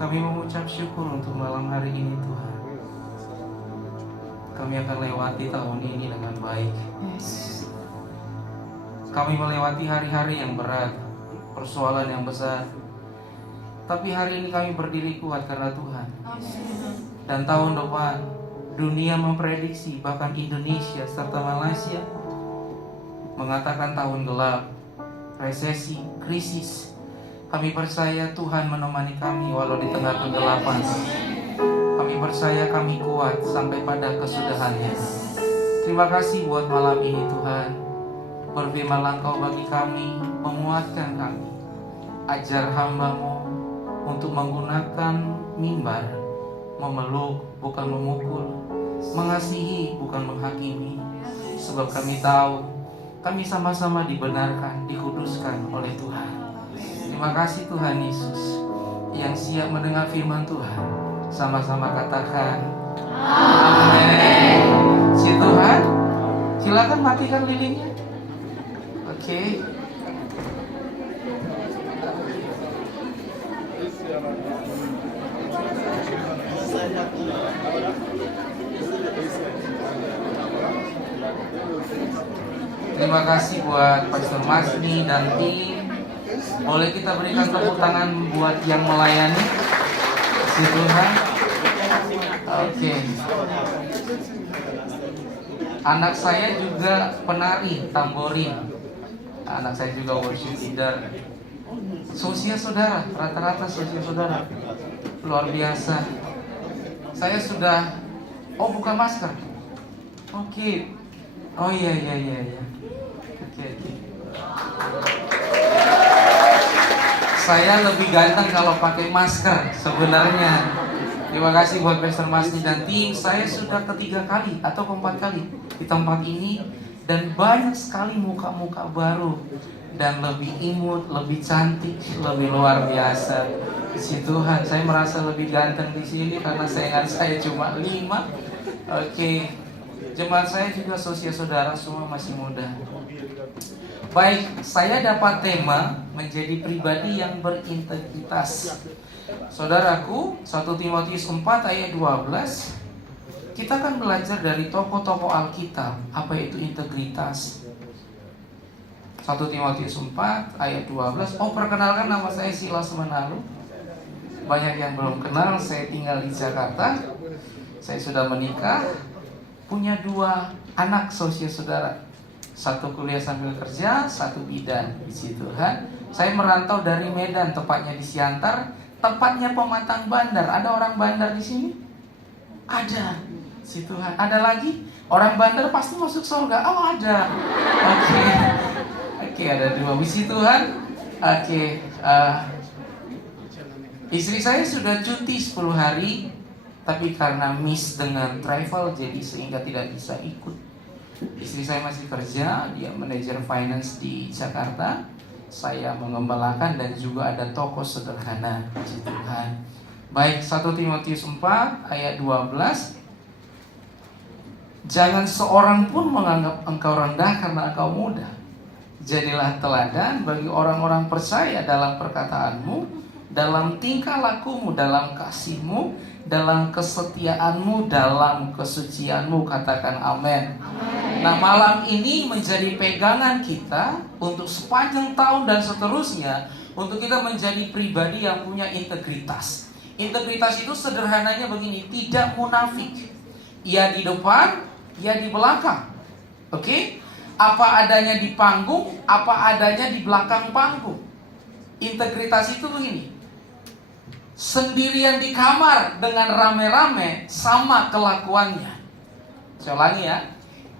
Kami mengucap syukur untuk malam hari ini Tuhan. Kami akan lewati tahun ini dengan baik. Kami melewati hari-hari yang berat, persoalan yang besar. Tapi hari ini kami berdiri kuat karena Tuhan. Dan tahun depan dunia memprediksi, bahkan Indonesia serta Malaysia mengatakan tahun gelap, resesi, krisis. Kami percaya Tuhan menemani kami walau di tengah kegelapan. Kami percaya kami kuat sampai pada kesudahannya. Terima kasih buat malam ini Tuhan. Berfirmanlah Engkau bagi kami, menguatkan kami. Ajar hamba-Mu untuk menggunakan mimbar, memeluk bukan memukul, mengasihi bukan menghakimi. Sebab kami tahu kami sama-sama dibenarkan, dikuduskan oleh Tuhan. Terima kasih Tuhan Yesus yang siap mendengar firman Tuhan. Sama-sama katakan amin. Si Tuhan, silakan matikan lilinnya. Oke. Terima kasih buat Pastor Masni dan tim. Boleh kita berikan tepuk tangan buat yang melayani si Tuhan. Oke. Anak saya juga penari tamborin. Anak saya juga worship leader. Sosial saudara, rata-rata sosial saudara. Luar biasa. Saya sudah, buka masker. Oke. Oh iya. Oke. Saya lebih ganteng kalau pakai masker sebenarnya. Terima kasih buat Pastor Masni dan tim. Saya sudah ketiga kali atau keempat kali di tempat ini. Dan banyak sekali muka-muka baru. Dan lebih imut, lebih cantik, lebih luar biasa. Puji Tuhan, saya merasa lebih ganteng di sini karena sayangan saya cuma 5. Oke. Jemaat saya juga sosial saudara semua masih muda. Baik, saya dapat tema menjadi pribadi yang berintegritas. Saudaraku, 1 Timotius 4 ayat 12. Kita akan belajar dari tokoh-tokoh Alkitab apa itu integritas. 1 Timotius 4 ayat 12. Perkenalkan, nama saya Silas Menalu. Banyak yang belum kenal, saya tinggal di Jakarta. Saya sudah menikah, punya 2 anak sosial saudara. 1 kuliah sambil kerja, 1 bidan. Puji Tuhan. Saya merantau dari Medan, tepatnya di Siantar, tempatnya pematang bandar. Ada orang bandar di sini? Ada. Puji Tuhan. Ada lagi? Orang bandar pasti masuk surga. Ada. Oke, ada 2. Puji Tuhan. Oke. Istri saya sudah cuti 10 hari, tapi karena miss dengan travel, jadi sehingga tidak bisa ikut. Istri saya masih kerja, dia manajer finance di Jakarta. Saya mengembalakan dan juga ada toko sederhana. Puji Tuhan. Baik, 1 Timotius 4 ayat 12. Jangan seorang pun menganggap engkau rendah karena engkau muda. Jadilah teladan bagi orang-orang percaya dalam perkataanmu, dalam tingkah lakumu, dalam kasihmu, dalam kesetiaanmu, dalam kesucianmu. Katakan amin. Nah, malam ini menjadi pegangan kita untuk sepanjang tahun dan seterusnya, untuk kita menjadi pribadi yang punya integritas. Integritas itu sederhananya begini, tidak munafik. Ia di depan, ia di belakang. Oke? Apa adanya di panggung, apa adanya di belakang panggung. Integritas itu begini, sendirian di kamar dengan rame-rame sama kelakuannya. Saya ulangi ya.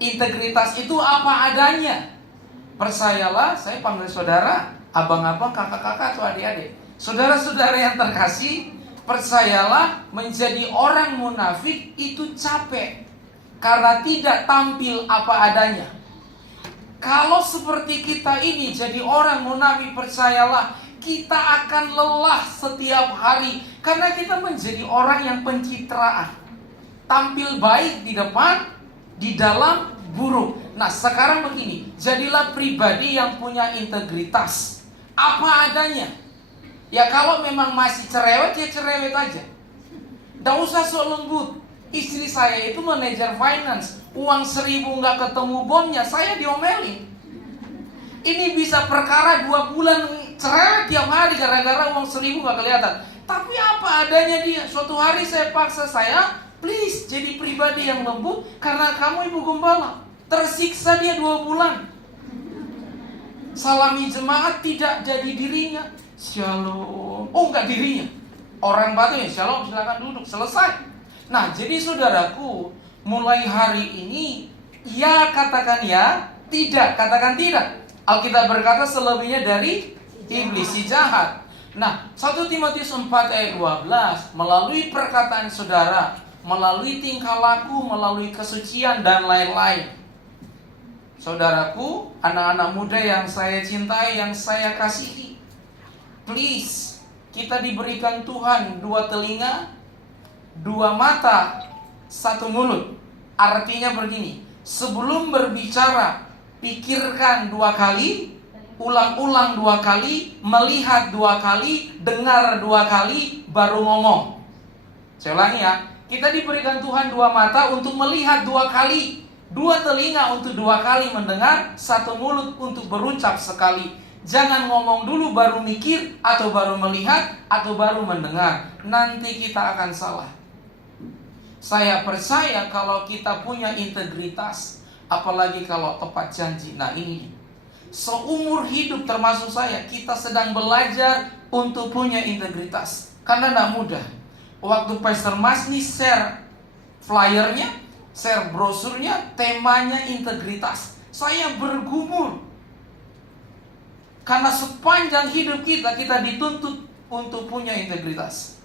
Integritas itu apa adanya. Percayalah, saya panggil saudara, abang-abang, kakak-kakak atau adik-adik. Saudara-saudara yang terkasih, percayalah, menjadi orang munafik itu capek karena tidak tampil apa adanya. Kalau seperti kita ini jadi orang munafik, percayalah, kita akan lelah setiap hari karena kita menjadi orang yang pencitraan. Tampil baik di depan, di dalam buruk. Nah, sekarang begini, jadilah pribadi yang punya integritas. Apa adanya. Ya kalau memang masih cerewet, ya cerewet aja. Nggak usah sok lembut. Istri saya itu manajer finance, uang 1.000 nggak ketemu bonnya, saya diomelin. Ini bisa perkara 2 bulan cerewet tiap hari gara-gara uang 1.000 nggak kelihatan. Tapi apa adanya dia. Suatu hari saya paksa saya, please jadi pribadi yang lembut karena kamu ibu gembala. Tersiksa dia 2 bulan. Salami jemaat tidak jadi dirinya. Shalom. Oh enggak dirinya. Orang Batu ya shalom, silakan duduk, selesai. Nah jadi saudaraku, mulai hari ini ya katakan ya, tidak katakan tidak. Alkitab berkata selebihnya dari iblis si jahat. Nah 1 Timotius 4 ayat 12, melalui perkataan saudara, melalui tingkah laku, melalui kesucian dan lain-lain. Saudaraku, anak-anak muda yang saya cintai, yang saya kasihi, please, kita diberikan Tuhan 2 telinga, 2 mata, 1 mulut. Artinya begini, sebelum berbicara, pikirkan 2 kali, ulang-ulang 2 kali, melihat 2 kali, dengar 2 kali, baru ngomong. Saya ulangi ya, kita diberikan Tuhan 2 mata untuk melihat 2 kali, 2 telinga untuk 2 kali mendengar, 1 mulut untuk berucap sekali. Jangan ngomong dulu baru mikir, atau baru melihat, atau baru mendengar. Nanti kita akan salah. Saya percaya kalau kita punya integritas, apalagi kalau tepat janji. Nah ini, seumur hidup termasuk saya, kita sedang belajar untuk punya integritas. Karena tidak mudah. Waktu Pastor Masni share flyernya, share brosurnya, temanya integritas, saya bergumul. Karena sepanjang hidup kita dituntut untuk punya integritas.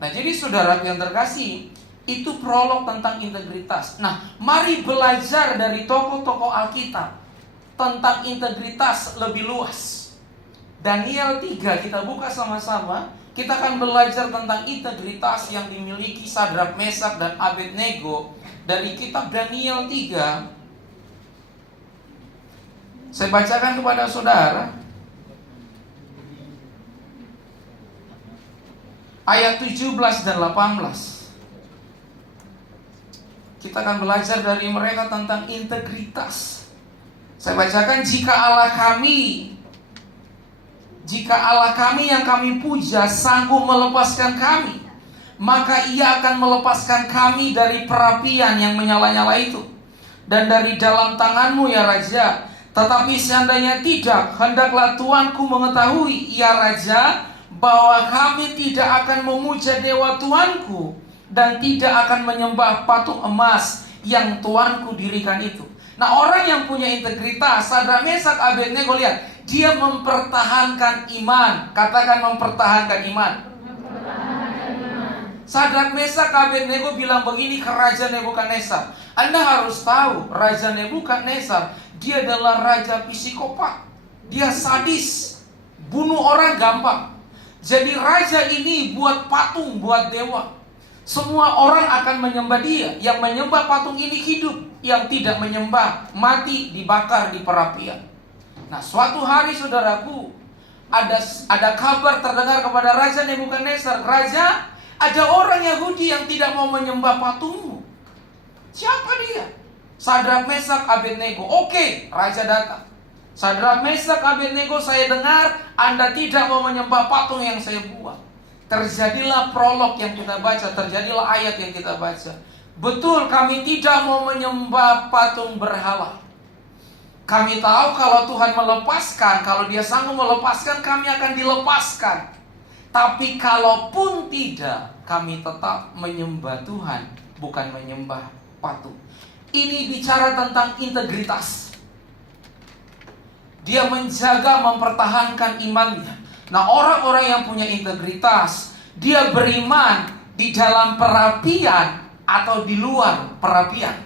Nah jadi saudara yang terkasih, itu prolog tentang integritas. Nah mari belajar dari tokoh-tokoh Alkitab tentang integritas lebih luas. Daniel 3 kita buka sama-sama. Kita akan belajar tentang integritas yang dimiliki Sadrak, Mesak, dan Abednego dari kitab Daniel 3. Saya bacakan kepada saudara ayat 17 dan 18. Kita akan belajar dari mereka tentang integritas. Saya bacakan, jika Allah kami yang kami puja sanggup melepaskan kami, maka Ia akan melepaskan kami dari perapian yang menyala-nyala itu, dan dari dalam tanganmu ya Raja. Tetapi seandainya tidak, hendaklah Tuanku mengetahui, ya Raja, bahwa kami tidak akan memuja dewa Tuanku, dan tidak akan menyembah patung emas yang Tuanku dirikan itu. Nah orang yang punya integritas, Sadrak, Mesak, Abednego, lihat, dia mempertahankan iman. Katakan mempertahankan iman. Sadrak, Mesak, Abednego bilang begini ke Raja Nebukadnezar, Anda harus tahu, Raja Nebukadnezar, dia adalah raja psikopat. Dia sadis, bunuh orang gampang. Jadi raja ini buat patung, buat dewa. Semua orang akan menyembah dia. Yang menyembah patung ini hidup, yang tidak menyembah mati, dibakar di perapian. Nah suatu hari saudaraku, ada kabar terdengar kepada Raja Nebukadnezar, Raja, ada orang Yahudi yang tidak mau menyembah patungmu. Siapa dia? Sadrak, Mesak, Abednego. Oke, Raja datang. Sadrak, Mesak, Abednego, saya dengar Anda tidak mau menyembah patung yang saya buat. Terjadilah prolog yang kita baca, terjadilah ayat yang kita baca. Betul, kami tidak mau menyembah patung berhala. Kami tahu kalau Tuhan melepaskan, kalau Dia sanggup melepaskan, kami akan dilepaskan. Tapi kalaupun tidak, kami tetap menyembah Tuhan, bukan menyembah patung. Ini bicara tentang integritas. Dia menjaga, mempertahankan imannya. Nah orang-orang yang punya integritas, dia beriman di dalam perapian atau di luar perapian,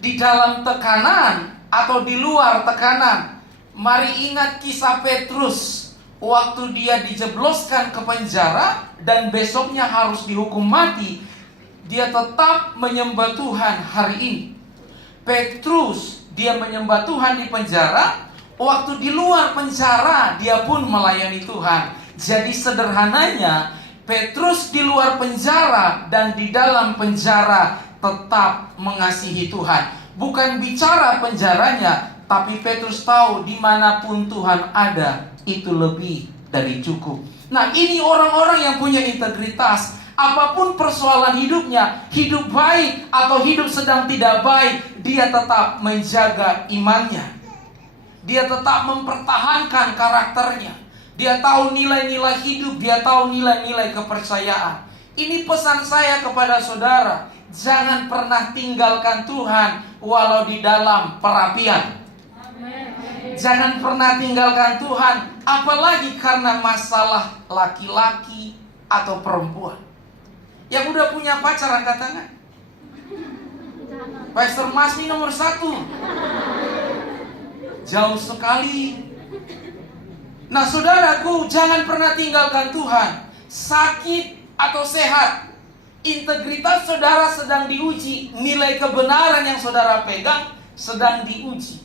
di dalam tekanan atau di luar tekanan. Mari ingat kisah Petrus, waktu dia dijebloskan ke penjara dan besoknya harus dihukum mati, dia tetap menyembah Tuhan hari ini. Petrus, dia menyembah Tuhan di penjara. Waktu di luar penjara, dia pun melayani Tuhan. Jadi sederhananya, Petrus di luar penjara dan di dalam penjara tetap mengasihi Tuhan. Bukan bicara penjaranya, tapi Petrus tahu dimanapun Tuhan ada, itu lebih dari cukup. Nah, ini orang-orang yang punya integritas. Apapun persoalan hidupnya, hidup baik atau hidup sedang tidak baik, dia tetap menjaga imannya. Dia tetap mempertahankan karakternya. Dia tahu nilai-nilai hidup, dia tahu nilai-nilai kepercayaan. Ini pesan saya kepada saudara, jangan pernah tinggalkan Tuhan walau di dalam perapian. Jangan pernah tinggalkan Tuhan, apalagi karena masalah laki-laki atau perempuan. Yang udah punya pacar angkat tangan. Pastor Masni nomor 1. Jauh sekali. Nah saudaraku, jangan pernah tinggalkan Tuhan. Sakit atau sehat, integritas saudara sedang diuji. Nilai kebenaran yang saudara pegang sedang diuji.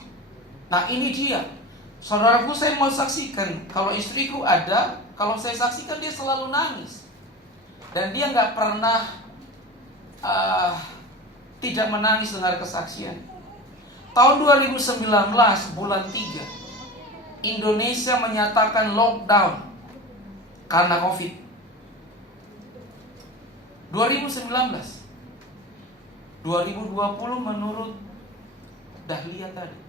Nah ini dia. Saudaraku, saya mau saksikan. Kalau istriku ada, kalau saya saksikan dia selalu nangis. Dan dia gak pernah tidak menangis dengar kesaksian. Tahun 2019 bulan 3, Indonesia menyatakan lockdown karena COVID. 2019, 2020 menurut Dahlia tadi.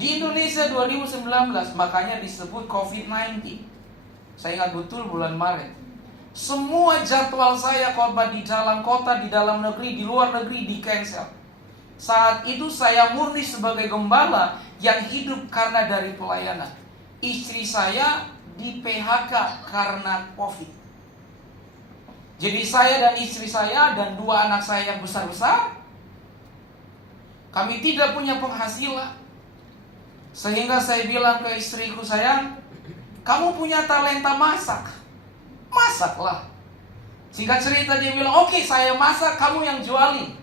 Di Indonesia 2019, makanya disebut COVID-19. Saya ingat betul bulan Maret. Semua jadwal saya khotbah di dalam kota, di dalam negeri, di luar negeri di cancel. Saat itu saya murni sebagai gembala yang hidup karena dari pelayanan. Istri saya di PHK karena COVID. Jadi saya dan istri saya dan 2 anak saya yang besar-besar, kami tidak punya penghasilan. Sehingga saya bilang ke istriku, sayang, kamu punya talenta masak, masaklah. Singkat cerita dia bilang, oke, saya masak, kamu yang jualin.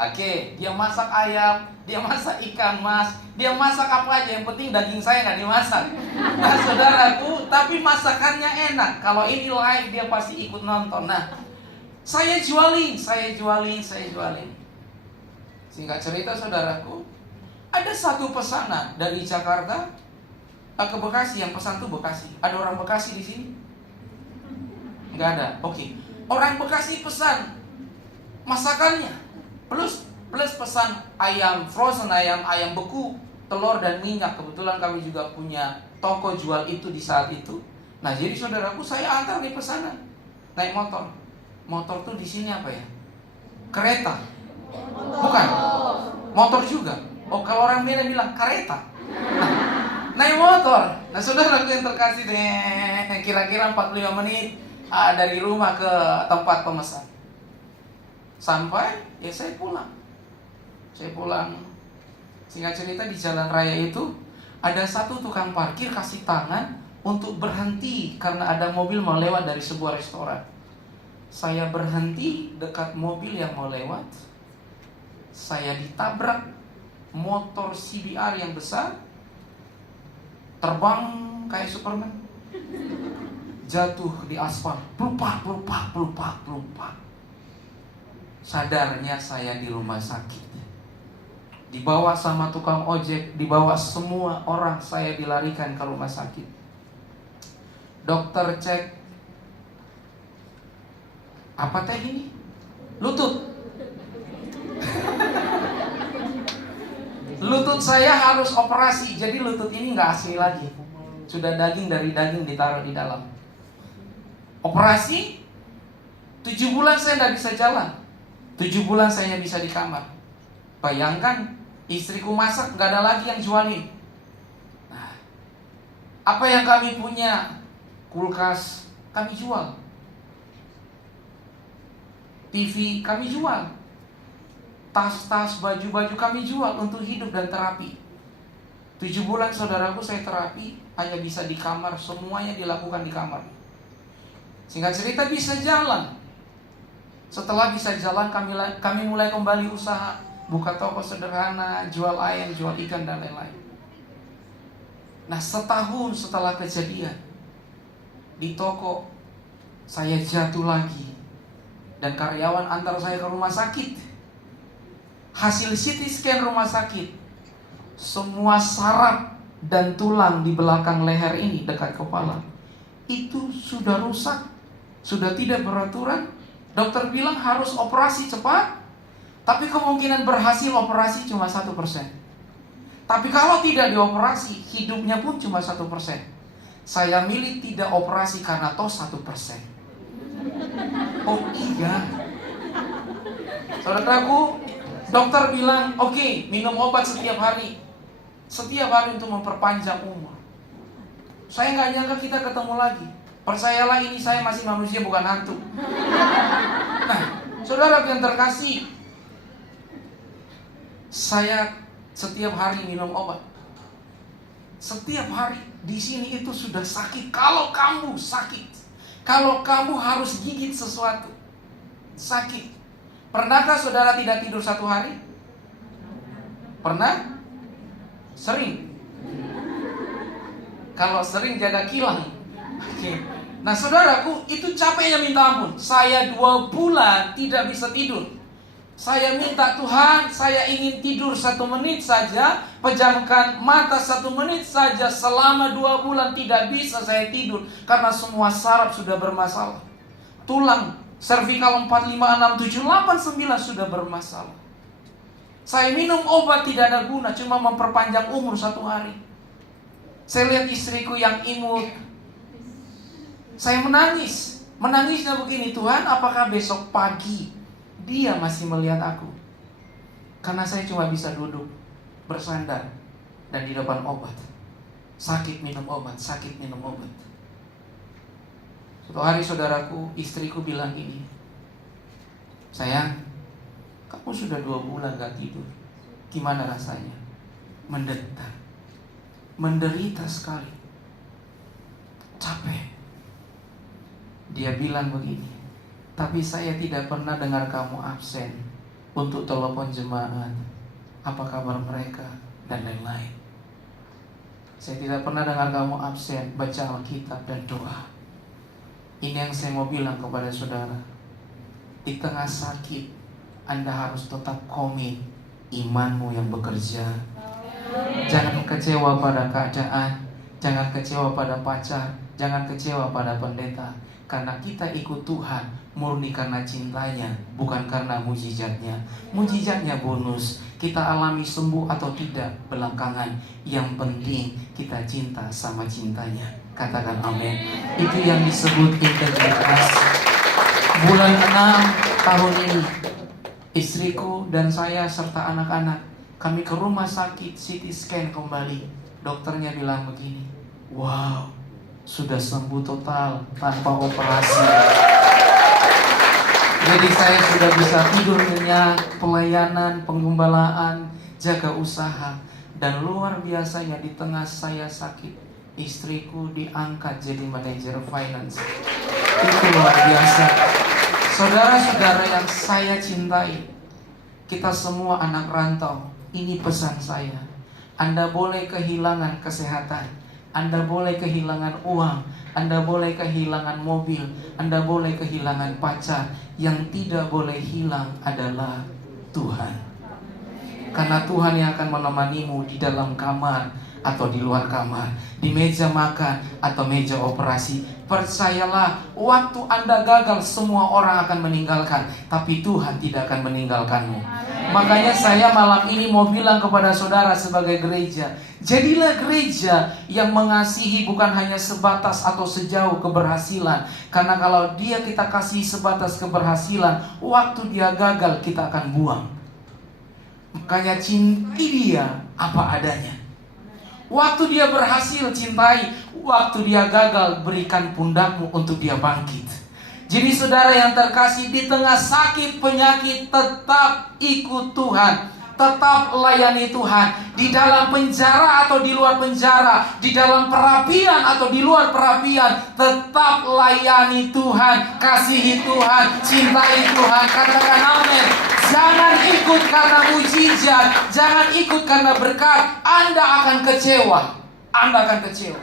Oke, dia masak ayam, dia masak ikan mas, dia masak apa aja, yang penting daging saya nggak dimasak. Nah saudaraku, tapi masakannya enak. Kalau ini live dia pasti ikut nonton. Nah, saya jualin. Singkat cerita saudaraku, ada satu pesanan dari Jakarta ke Bekasi. Yang pesan tuh Bekasi. Ada orang Bekasi di sini? Nggak ada. Oke. Orang Bekasi pesan masakannya. Plus pesan ayam frozen, ayam beku, telur dan minyak. Kebetulan kami juga punya toko jual itu di saat itu. Nah, jadi saudaraku, saya antar nih pesanan. Naik motor. Motor tuh di sini apa ya? Kereta. Bukan. Motor juga. Oh, kalau orang Medan bilang kereta. Nah, naik motor. Nah, saudaraku yang terkasih deh, kira-kira 45 menit dari rumah ke tempat pemesan. Sampai ya saya pulang. Singkat cerita di jalan raya itu ada satu tukang parkir kasih tangan untuk berhenti karena ada mobil mau lewat dari sebuah restoran. Saya berhenti dekat mobil yang mau lewat. Saya ditabrak motor CBR yang besar, terbang kayak Superman, jatuh di aspal, pelupak. Sadarnya saya di rumah sakit, dibawa sama tukang ojek, dibawa semua orang, saya dilarikan ke rumah sakit. Dokter cek, apa teh ini? Lutut. Lutut saya harus operasi. Jadi lutut ini gak asli lagi, sudah daging dari daging ditaruh di dalam. Operasi 7 bulan saya gak bisa jalan. 7 bulan saya bisa di kamar. Bayangkan, istriku masak, gak ada lagi yang jualin. Nah, apa yang kami punya? Kulkas kami jual, TV kami jual, tas-tas, baju-baju kami jual untuk hidup dan terapi. 7 bulan saudaraku saya terapi, hanya bisa di kamar, semuanya dilakukan di kamar. Singkat cerita bisa jalan. Setelah bisa jalan, kami mulai kembali usaha, buka toko sederhana, jual ayam, jual ikan dan lain-lain. Nah, setahun setelah kejadian, Di toko saya jatuh lagi, dan karyawan antar saya ke rumah sakit. Hasil CT scan rumah sakit, semua saraf dan tulang di belakang leher ini dekat kepala itu sudah rusak, sudah tidak beraturan. Dokter bilang harus operasi cepat, tapi kemungkinan berhasil operasi cuma 1%. Tapi kalau tidak dioperasi, hidupnya pun cuma 1%. Saya milih tidak operasi karena toh 1%. Oh iya, saudaraku, dokter bilang oke, minum obat setiap hari untuk memperpanjang umur. Saya nggak nyangka kita ketemu lagi. Percayalah, ini saya masih manusia, bukan hantu. Nah, saudara yang terkasih, saya setiap hari minum obat. Setiap hari di sini itu sudah sakit. Kalau kamu sakit, kalau kamu harus gigit sesuatu, sakit. Pernahkah saudara tidak tidur 1 hari? Pernah? Sering? Kalau sering jaga kilang. Oke. Nah saudaraku, itu capeknya minta ampun. Saya 2 bulan tidak bisa tidur. Saya minta, Tuhan, saya ingin tidur 1 menit saja, pejamkan mata 1 menit saja. Selama 2 bulan tidak bisa saya tidur, karena semua saraf sudah bermasalah. Tulang, cervical 4, 5, 6, 7, 8, 9 sudah bermasalah. Saya minum obat tidak ada guna, cuma memperpanjang umur 1 hari. Saya lihat istriku yang imut, saya menangis. Menangisnya begini, Tuhan, apakah besok pagi dia masih melihat aku? Karena saya cuma bisa duduk, bersandar, dan di depan obat. Sakit minum obat, sakit minum obat. Suatu hari saudaraku, istriku bilang gini, sayang, kamu sudah 2 bulan gak tidur. Gimana rasanya? Menderita sekali, capek. Dia bilang begini, tapi saya tidak pernah dengar kamu absen untuk telepon jemaat, apa kabar mereka, dan lain-lain. Saya tidak pernah dengar kamu absen baca Alkitab dan doa. Ini yang saya mau bilang kepada saudara. Di tengah sakit, Anda harus tetap komit imanmu yang bekerja. Jangan kecewa pada keadaan, jangan kecewa pada pacar, jangan kecewa pada pendeta. Karena kita ikut Tuhan murni karena cintanya, bukan karena mujizatnya. Mujizatnya bonus, kita alami sembuh atau tidak belakangan. Yang penting kita cinta sama cintanya. Katakan amin. Itu yang disebut integritas. Bulan 6 tahun ini, istriku dan saya serta anak-anak, kami ke rumah sakit CT scan kembali. Dokternya bilang begini, wow, sudah sembuh total tanpa operasi. Jadi saya sudah bisa tidur nyenyak, pelayanan, penggembalaan, jaga usaha. Dan luar biasanya di tengah saya sakit, istriku diangkat jadi manajer finance. Itu luar biasa. Saudara-saudara yang saya cintai, kita semua anak rantau. Ini pesan saya. Anda boleh kehilangan kesehatan, Anda boleh kehilangan uang, Anda boleh kehilangan mobil, Anda boleh kehilangan pacar. Yang tidak boleh hilang adalah Tuhan. Karena Tuhan yang akan menemanimu di dalam kamar atau di luar kamar, di meja makan atau meja operasi. Percayalah, waktu Anda gagal, semua orang akan meninggalkan, tapi Tuhan tidak akan meninggalkanmu. Makanya saya malam ini mau bilang kepada saudara sebagai gereja, jadilah gereja yang mengasihi bukan hanya sebatas atau sejauh keberhasilan. Karena kalau kita kasih sebatas keberhasilan, waktu dia gagal kita akan buang. Makanya cintai dia apa adanya. Waktu dia berhasil cintai, waktu dia gagal berikan pundakmu untuk dia bangkit. Jadi saudara yang terkasih, di tengah sakit penyakit tetap ikut Tuhan, tetap layani Tuhan. Di dalam penjara atau di luar penjara, di dalam perapian atau di luar perapian, tetap layani Tuhan, kasihi Tuhan, cintai Tuhan. Katakan amin. Jangan ikut karena mujizat, jangan ikut karena berkat. Anda akan kecewa. Anda akan kecewa.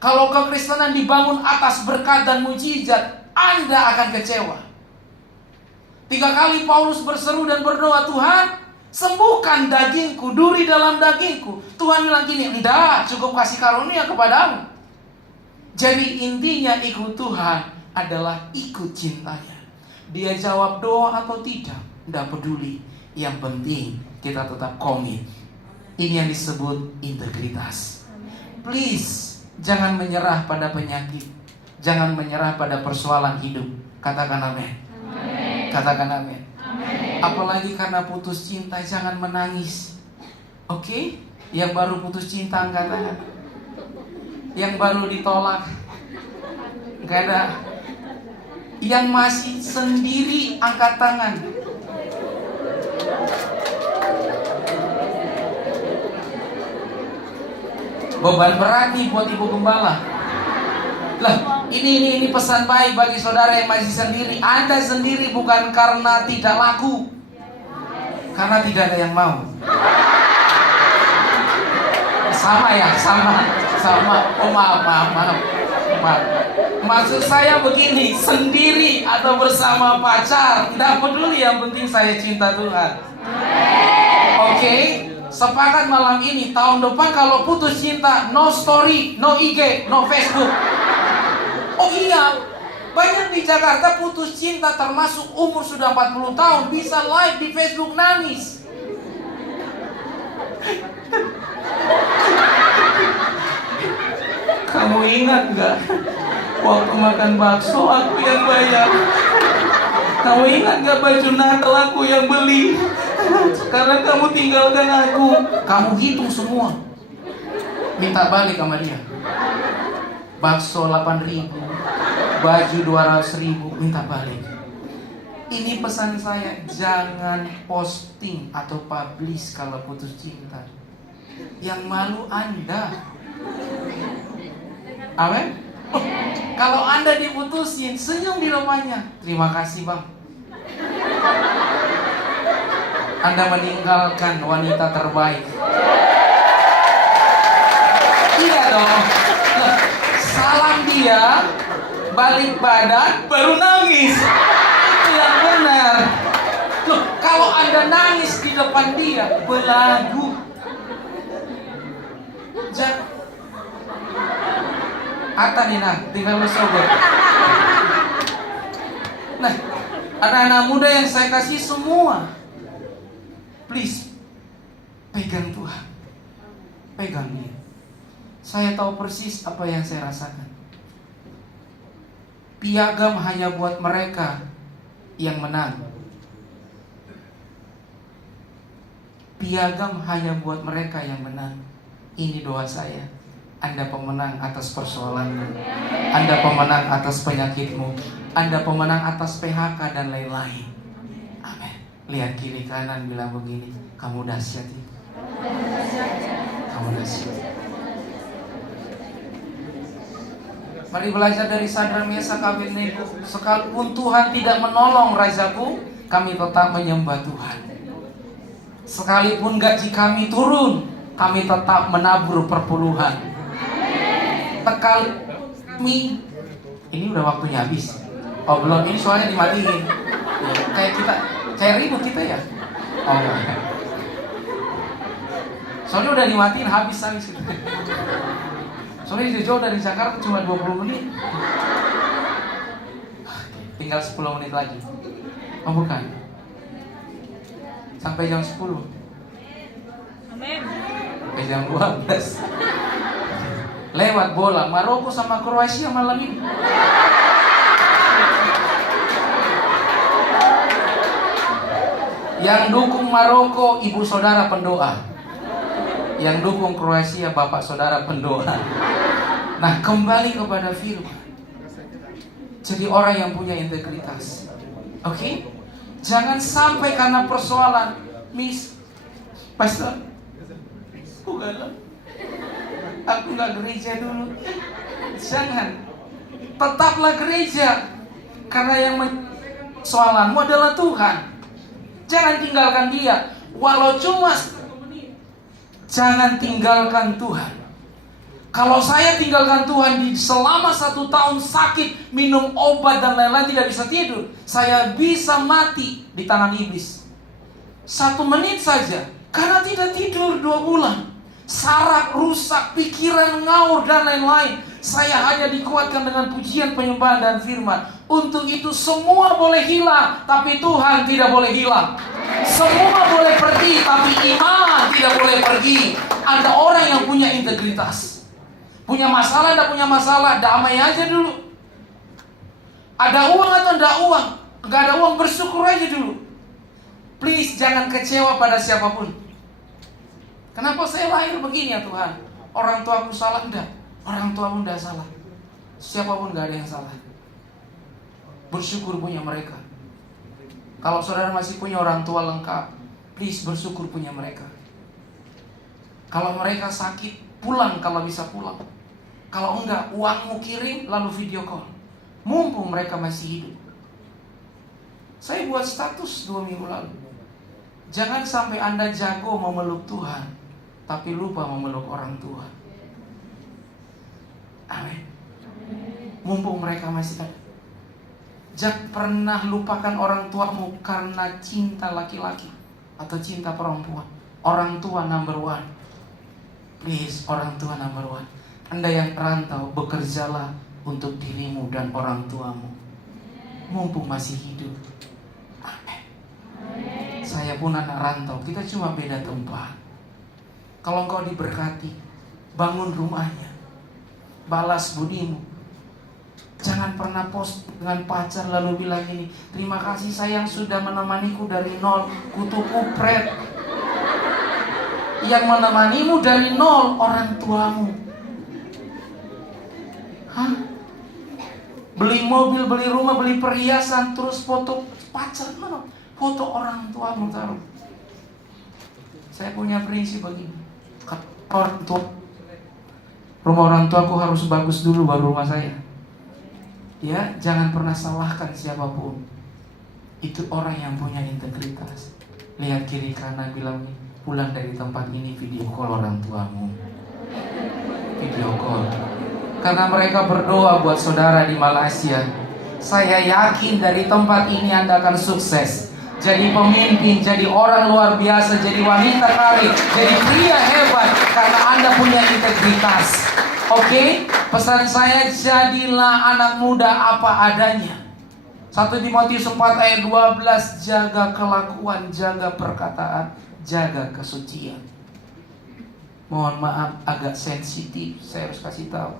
Kalau kekristenan dibangun atas berkat dan mujizat, Anda akan kecewa. 3 kali Paulus berseru dan berdoa, Tuhan, sembuhkan dagingku, duri dalam dagingku. Tuhan bilang gini, enggak, cukup kasih karunia kepadamu. Jadi intinya ikut Tuhan adalah ikut cintanya. Dia jawab doa atau tidak, enggak peduli. Yang penting kita tetap komit. Ini yang disebut integritas. Please, jangan menyerah pada penyakit. Jangan menyerah pada persoalan hidup. Katakan amin. Katakan amin. Apalagi karena putus cinta, jangan menangis. Oke? Yang baru putus cinta angkat tangan. Yang baru ditolak, gak ada. Yang masih sendiri angkat tangan. Beban berat nih buat ibu gembala. Lah, ini pesan baik bagi saudara yang masih sendiri. Anda sendiri bukan karena tidak laku, karena tidak ada yang mau. Sama ya, sama. Oh maaf. Maksud saya begini, sendiri atau bersama pacar, tidak peduli, yang penting saya cinta Tuhan. Oke? Sepakat malam ini, tahun depan kalau putus cinta, no story, no IG, no Facebook. Oh iya, banyak di Jakarta putus cinta termasuk umur sudah 40 tahun bisa live di Facebook nangis. Kamu ingat gak? Waktu makan bakso aku yang bayar. Kamu ingat gak baju Natal aku yang beli? Karena kamu tinggalkan aku. Kamu hitung semua, minta balik sama dia. Bakso 8.000, baju 200.000, minta balik. Ini pesan saya, jangan posting atau publish kalau putus cinta. Yang malu Anda. Amin. Kalau Anda diputusin, senyum di rumahnya. Terima kasih bang, Anda meninggalkan wanita terbaik. Iya dong. Salam dia, balik badan, baru nangis. Itu yang benar. Loh, kalau Anda nangis di depan dia, belagu. Ata nih nah, tinggal lu sobat. Nah, anak-anak muda yang saya kasih semua, please, pegang Tuhan. Pegang dia. Saya tahu persis apa yang saya rasakan. Piagam hanya buat mereka yang menang. Piagam hanya buat mereka yang menang. Ini doa saya. Anda pemenang atas persoalanmu. Anda pemenang atas penyakitmu. Anda pemenang atas PHK dan lain-lain. Amin. Lihat kiri kanan, bilang begini, kamu dahsyat ya. Kamu dahsyat. Mari belajar dari Sadrak Mesak Abednego. Sekalipun Tuhan tidak menolong rajaku, kami tetap menyembah Tuhan. Sekalipun gaji kami turun, kami tetap menabur perpuluhan. Kami, ini udah waktunya habis. Oh belum, ini soalnya dimatiin. Kayak kita, kayak ribut kita ya. Oh enggak. Soalnya udah dimatiin habis. Soalnya jauh dari Jakarta cuma 20 menit. Tinggal 10 menit lagi. Oh bukan, sampai jam 10. Amin. Sampai jam 12. Lewat bola Maroko sama Kroasia malam ini. Yang dukung Maroko ibu saudara pendoa, yang dukung Kroasia bapak saudara pendoa. Nah, kembali kepada firman. Jadi orang yang punya integritas. Oke? Jangan sampai karena persoalan, Miss, Pastor, aku galau, aku gak gereja dulu. Jangan. Tetaplah gereja. Karena yang persoalanmu adalah Tuhan. Jangan tinggalkan dia. Walau cuma 10 menit. Jangan tinggalkan Tuhan. Kalau saya tinggalkan Tuhan di selama 1 tahun sakit, minum obat dan lain-lain, tidak bisa tidur, saya bisa mati di tangan iblis. 1 menit saja, karena tidak tidur 2 bulan. Saraf rusak, pikiran ngaur dan lain-lain. Saya hanya dikuatkan dengan pujian, penyembahan dan firman. Untuk itu semua boleh hilang, tapi Tuhan tidak boleh hilang. Semua boleh pergi, tapi iman tidak boleh pergi. Ada orang yang punya integritas. Punya masalah, tidak punya masalah, damai aja dulu. Ada uang atau tidak uang, nggak ada uang, bersyukur aja dulu. Please, jangan kecewa pada siapapun. Kenapa saya lahir begini ya Tuhan? Orang tuaku salah? Enggak. Orang tuamu enggak salah. Siapapun nggak ada yang salah. Bersyukur punya mereka. Kalau saudara masih punya orang tua lengkap, please bersyukur punya mereka. Kalau mereka sakit, pulang kalau bisa pulang. Kalau enggak, uangmu kirim lalu video call. Mumpung mereka masih hidup. Saya buat status 2 minggu lalu. Jangan sampai Anda jago memeluk Tuhan, tapi lupa memeluk orang tua. Amin. Mumpung mereka masih ada. Jangan pernah lupakan orang tuamu karena cinta laki-laki atau cinta perempuan. Orang tua number 1. Please, orang tua number 1. Anda yang rantau, bekerjalah untuk dirimu dan orang tuamu. Mumpung masih hidup. Amin. Saya pun anak rantau, kita cuma beda tempat. Kalau engkau diberkati, bangun rumahnya, balas budimu. Jangan pernah post dengan pacar lalu bilang ini, terima kasih sayang sudah menemaniku dari nol, kutu kupret. Yang menemanimu dari nol orang tuamu. Hah? Beli mobil, beli rumah, beli perhiasan, terus foto pacar, mana? Foto orang tuamu taruh. Saya punya prinsip begini. Orang tua, rumah orang tuaku harus bagus dulu baru rumah saya. Ya, jangan pernah salahkan siapapun. Itu orang yang punya integritas. Lihat kiri kanan, bilang nih, pulang dari tempat ini video call orang tuamu. Video call. Karena mereka berdoa buat saudara di Malaysia. Saya yakin dari tempat ini Anda akan sukses. Jadi pemimpin, jadi orang luar biasa, jadi wanita karir, jadi pria hebat. Karena Anda punya integritas. Oke? Pesan saya, jadilah anak muda apa adanya. 1 Timotius 4 ayat 12, jaga kelakuan, jaga perkataan, jaga kesucian. Mohon maaf, agak sensitif, saya harus kasih tahu.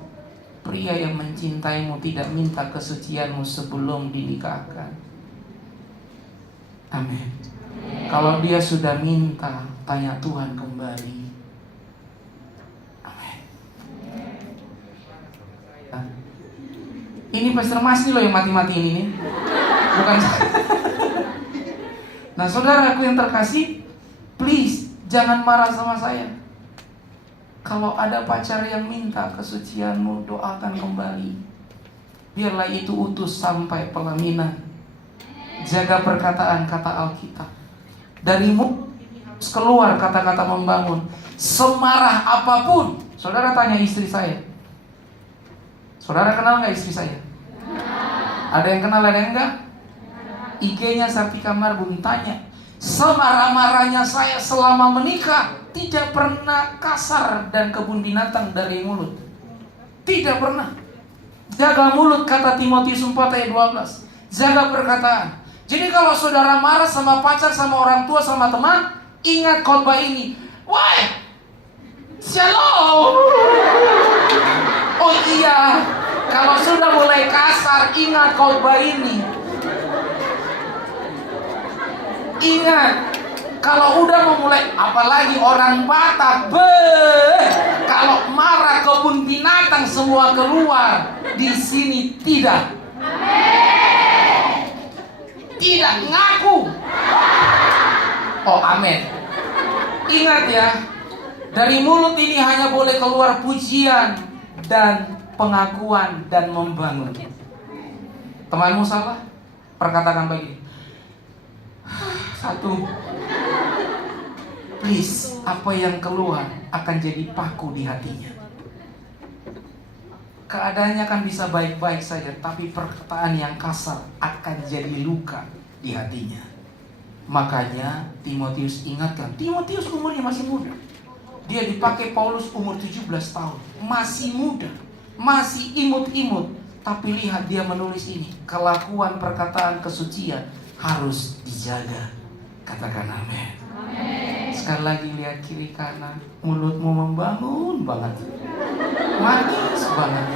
Pria yang mencintaimu tidak minta kesucianmu sebelum dinikahkan. Amin. Kalau dia sudah minta, tanya Tuhan kembali. Amin. Ini Pastor Mas nih loh yang mati-matiin ini, bukan saya. Nah saudaraku yang terkasih, please jangan marah sama saya. Kalau ada pacar yang minta kesucianmu, doakan kembali. Biarlah itu utus sampai pelaminan. Jaga perkataan, kata Alkitab. Dari mulut harus keluar kata-kata membangun. Semarah apapun. Saudara tanya istri saya. Saudara kenal gak istri saya? Ada yang kenal, ada yang enggak? IG-nya Sartika Marbun, tanya. Semarah-marahnya saya selama menikah, tidak pernah kasar dan kebun binatang dari mulut. Tidak pernah. Jaga mulut, kata Timotius 4 ayat 12. Jaga perkataan. Jadi kalau saudara marah sama pacar, sama orang tua, sama teman, ingat khotbah ini. Wah, shalom. Oh iya, kalau sudah mulai kasar, ingat khotbah ini. Ingat, kalau udah memulai, apalagi orang Batak, kalau marah kebun binatang semua keluar. Di sini tidak. Tidak ngaku. Oh amin. Ingat ya, dari mulut ini hanya boleh keluar pujian dan pengakuan dan membangun. Temanmu salah, perkatakan begini. 1, please, apa yang keluar akan jadi paku di hatinya. keadaannya kan bisa baik-baik saja, tapi perkataan yang kasar akan jadi luka di hatinya. Makanya Timotius ingatkan, Timotius umurnya masih muda. Dia dipakai Paulus umur 17 tahun, masih muda, masih imut-imut. Tapi lihat dia menulis ini, kelakuan perkataan kesucian harus dijaga. Katakan amin. Sekali lagi lihat kiri kanan, mulutmu membangun banget, manis banget.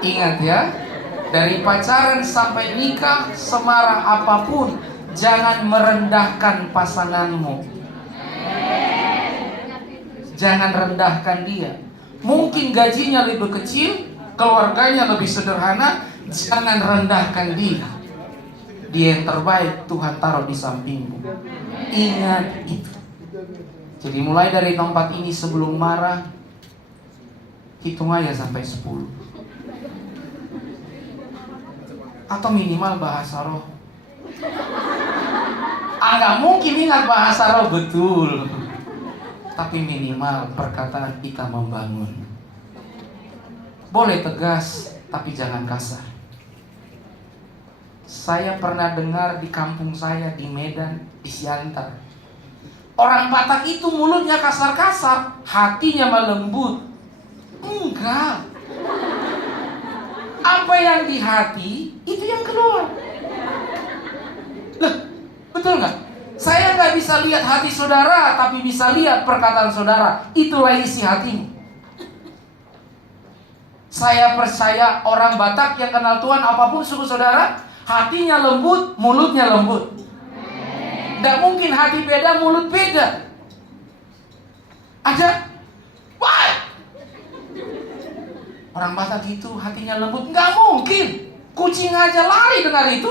Ingat ya, dari pacaran sampai nikah, semarah apapun, jangan merendahkan pasanganmu. Jangan rendahkan dia. Mungkin gajinya lebih kecil, keluarganya lebih sederhana, jangan rendahkan dia. Dia yang terbaik Tuhan taruh di sampingmu. Ingat itu. Jadi mulai dari tempat ini sebelum marah, hitung aja sampai 10. Atau minimal bahasa roh. Nggak mungkin ingat bahasa roh betul. Tapi minimal perkataan kita membangun. Boleh tegas, tapi jangan kasar. Saya pernah dengar di kampung saya di Medan, di Siantar, orang Batak itu mulutnya kasar-kasar, hatinya melembut. Enggak. Apa yang di hati, itu yang keluar. Loh, betul nggak? Saya nggak bisa lihat hati saudara, tapi bisa lihat perkataan saudara. Itulah isi hatimu. Saya percaya orang Batak yang kenal Tuhan, apapun suku saudara, hatinya lembut, mulutnya lembut. Nggak mungkin hati beda, mulut beda. Ada? Wah! Orang Batak itu hatinya lembut, nggak mungkin. Kucing aja lari dengar itu.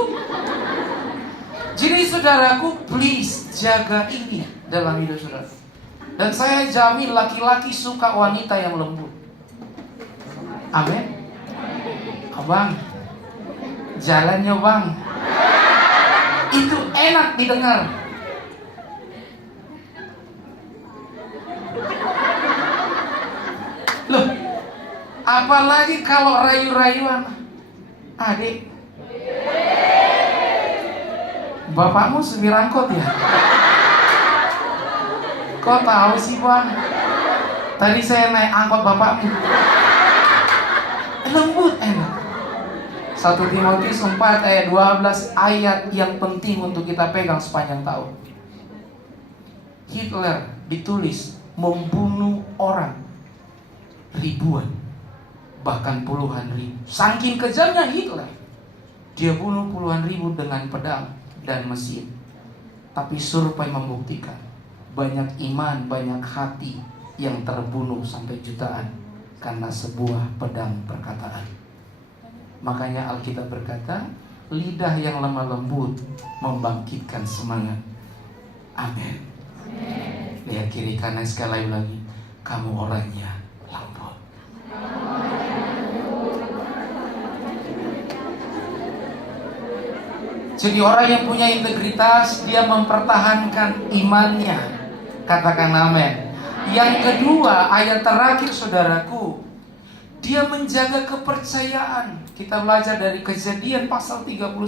Jadi saudaraku, please jaga ini dalam hidup saudara. Dan saya jamin laki-laki suka wanita yang lembut. Amin. Abang, jalannya bang, itu enak didengar. Loh, apalagi kalau rayu-rayuan. Adik, bapakmu supir angkot ya? Kok tahu sih bang? Tadi saya naik angkot bapakmu. Lembut enak. 1 Timotius 4 ayat 12, ayat yang penting untuk kita pegang sepanjang tahun. Hitler ditulis membunuh orang ribuan, bahkan puluhan ribu. Saking kejamnya Hitler, dia bunuh puluhan ribu dengan pedang dan mesin. Tapi survei membuktikan banyak iman, banyak hati yang terbunuh sampai jutaan karena sebuah pedang perkataan. Makanya Alkitab berkata, lidah yang lemah lembut membangkitkan semangat. Amin. Lihat kiri kanan sekali lagi, kamu orangnya lembut. Jadi orang yang punya integritas, dia mempertahankan imannya. Katakan amin. Yang kedua, ayat terakhir saudaraku, dia menjaga kepercayaan. Kita belajar dari Kejadian pasal 39.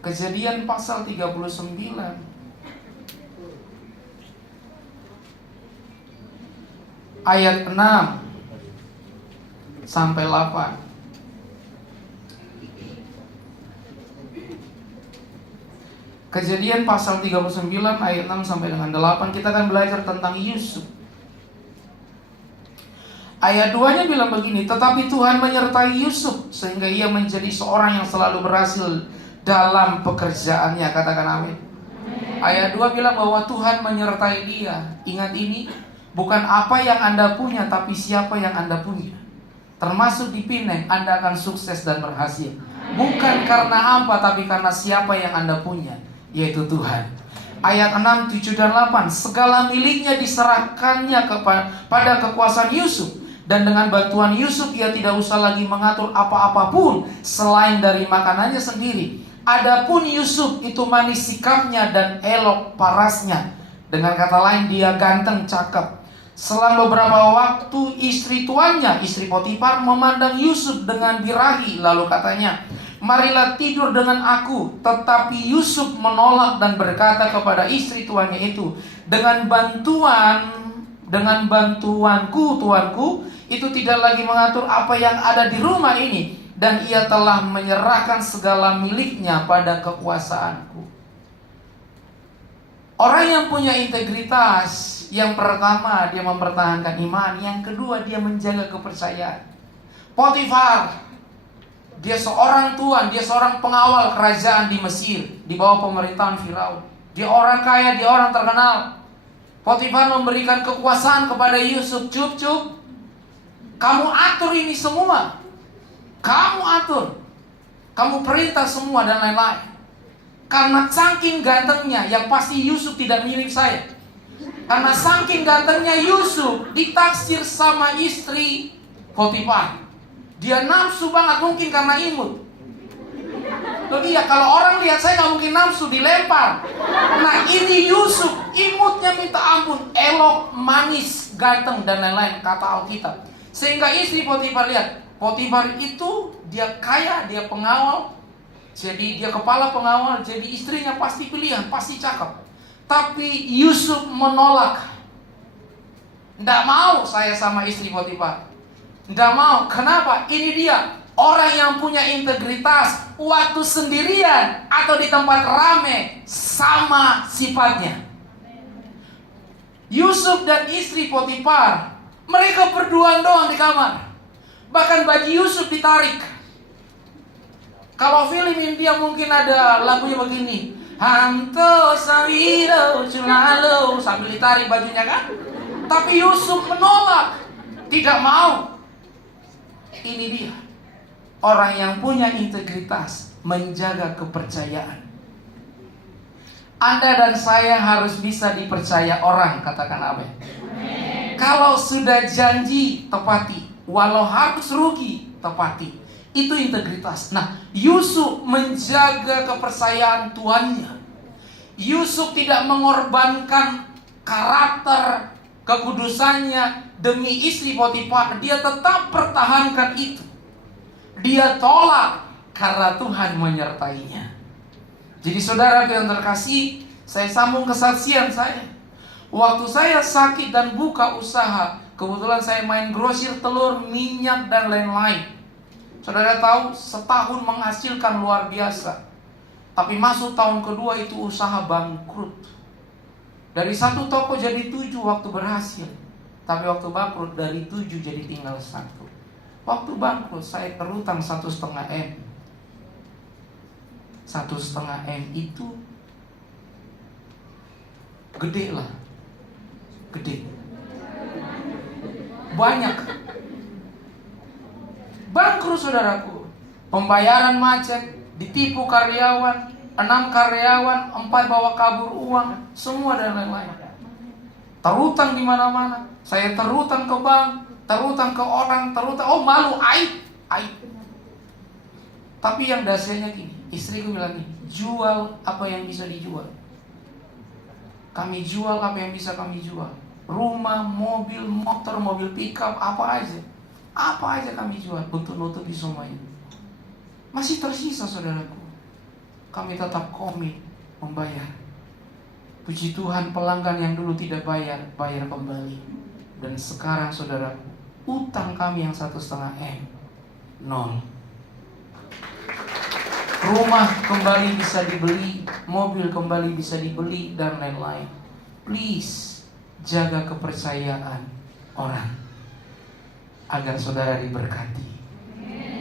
Kejadian pasal 39 ayat 6 sampai 8. Kejadian pasal 39 ayat 6 sampai dengan 8. Kita akan belajar tentang Yusuf. Ayat 2-nya bilang begini, tetapi Tuhan menyertai Yusuf sehingga ia menjadi seorang yang selalu berhasil dalam pekerjaannya. Katakan amin. Ayat 2 bilang bahwa Tuhan menyertai dia. Ingat ini, bukan apa yang Anda punya, tapi siapa yang Anda punya. Termasuk di Pineng, Anda akan sukses dan berhasil. Bukan karena apa, tapi karena siapa yang Anda punya, yaitu Tuhan. Ayat 6, 7, dan 8. Segala miliknya diserahkannya pada kekuasaan Yusuf. Dan dengan bantuan Yusuf ia tidak usah lagi mengatur apa-apapun selain dari makanannya sendiri. Adapun Yusuf itu manis sikapnya dan elok parasnya. Dengan kata lain, dia ganteng, cakep. Selang beberapa waktu istri tuannya, istri Potifar, memandang Yusuf dengan birahi. Lalu katanya, marilah tidur dengan aku. Tetapi Yusuf menolak dan berkata kepada istri tuannya itu, dengan bantuanku, tuanku, itu tidak lagi mengatur apa yang ada di rumah ini. Dan ia telah menyerahkan segala miliknya pada kekuasaanku. Orang yang punya integritas, yang pertama dia mempertahankan iman, yang kedua dia menjaga kepercayaan. Potifar, dia seorang tuan, dia seorang pengawal kerajaan di Mesir, di bawah pemerintahan Firaun. Dia orang kaya, dia orang terkenal. Potifar memberikan kekuasaan kepada Yusuf. Cup, kamu atur ini semua. Kamu atur, kamu perintah semua dan lain-lain. Karena saking gantengnya, yang pasti Yusuf tidak mirip saya. Karena saking gantengnya Yusuf ditaksir sama istri Potifar. Dia nafsu banget, mungkin karena imut. Jadi ya kalau orang lihat saya nggak mungkin nafsu, dilempar. Nah ini Yusuf, imutnya minta ampun, elok, manis, ganteng dan lain-lain kata Alkitab. Sehingga istri Potifar lihat, Potifar itu dia kaya, dia pengawal. Jadi dia kepala pengawal, jadi istrinya pasti pilihan, pasti cakep. Tapi Yusuf menolak. Nggak mau saya sama istri Potifar. Nggak mau, kenapa? Ini dia, orang yang punya integritas. Waktu sendirian atau di tempat rame, sama sifatnya. Yusuf dan istri Potifar, mereka berdua doang di kamar. Bahkan baju Yusuf ditarik. Kalau film India mungkin ada lagunya begini, Hanto Sawiro Culalo, sambil ditarik bajunya kan. Tapi Yusuf menolak, tidak mau. Ini dia, orang yang punya integritas, menjaga kepercayaan. Anda dan saya harus bisa dipercaya orang, katakan amin. Kalau sudah janji, tepati. Walau harus rugi, tepati. Itu integritas. Nah, Yusuf menjaga kepercayaan tuannya. Yusuf tidak mengorbankan karakter, kekudusannya demi istri Potifar. Dia tetap pertahankan itu. Dia tolak karena Tuhan menyertainya. Jadi saudara yang terkasih, saya sambung kesaksian saya. Waktu saya sakit dan buka usaha, kebetulan saya main grosir telur, minyak dan lain-lain. Saudara tahu, setahun menghasilkan luar biasa. Tapi masuk tahun kedua itu usaha bangkrut. Dari 1 toko jadi 7 waktu berhasil. Tapi waktu bangkrut dari 7 jadi tinggal 1. Waktu bangkrut saya terutang 1,5 M. 1,5 M itu gede lah. Gede. Banyak. Bangkrut saudaraku. Pembayaran macet, ditipu karyawan, 6 karyawan, 4 bawa kabur uang, semua dan lain-lain. Terutang di mana-mana. Saya terutang ke bank, terutang ke orang, terutang. Oh malu, aib. Tapi yang dasarnya gini, istriku bilang gini, jual apa yang bisa dijual. Kami jual apa yang bisa kami jual. Rumah, mobil, motor, mobil pickup, apa aja. Apa aja kami jual untuk nutupi semua ini. Masih tersisa saudaraku. Kami tetap komit membayar. Puji Tuhan, pelanggan yang dulu tidak bayar, bayar kembali. Dan sekarang saudaraku, utang kami yang 1,5 M 0. Rumah kembali bisa dibeli, mobil kembali bisa dibeli, dan lain-lain. Please, jaga kepercayaan orang agar saudara diberkati.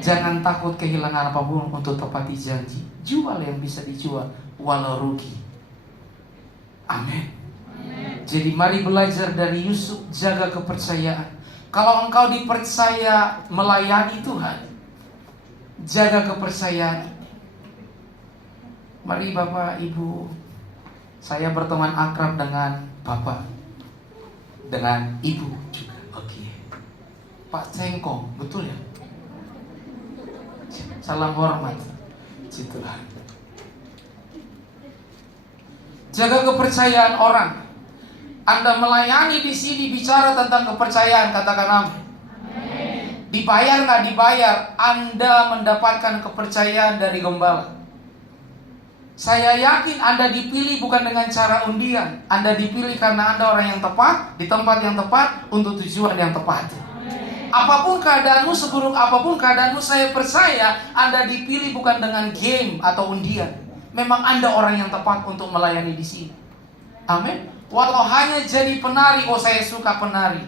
Jangan takut kehilangan apapun untuk tepati janji. Jual yang bisa dijual walau rugi. Amin. Jadi mari belajar dari Yusuf, jaga kepercayaan. Kalau engkau dipercaya melayani Tuhan, jaga kepercayaan. Mari Bapak Ibu, saya berteman akrab dengan Bapak, dengan Ibu juga. Oke. Pak Cengkong, betul ya? Salam hormat. Puji Tuhan. Jaga kepercayaan orang. Anda melayani di sini bicara tentang kepercayaan, katakan amin. Dibayar nggak dibayar, Anda mendapatkan kepercayaan dari gembala. Saya yakin Anda dipilih bukan dengan cara undian. Anda dipilih karena Anda orang yang tepat, di tempat yang tepat, untuk tujuan yang tepat. Apapun keadaanmu, seburuk apapun keadaanmu, saya percaya Anda dipilih bukan dengan game atau undian. Memang Anda orang yang tepat untuk melayani di sini. Amin. Walau hanya jadi penari, oh saya suka penari.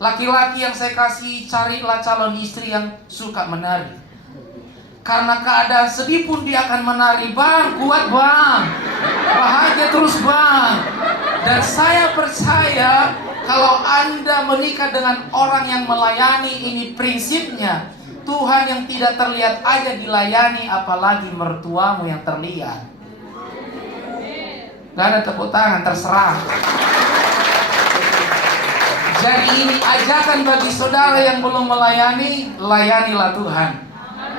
Laki-laki yang saya kasih, carilah calon istri yang suka menari. Karena keadaan sedih pun dia akan menari. Bang, kuat bang, bahagia terus bang. Dan saya percaya kalau Anda menikah dengan orang yang melayani, ini prinsipnya Tuhan yang tidak terlihat aja dilayani, apalagi mertuamu yang terlihat. Gak ada tepuk tangan, terserah. Jadi ini ajakan bagi saudara yang belum melayani, layanilah Tuhan.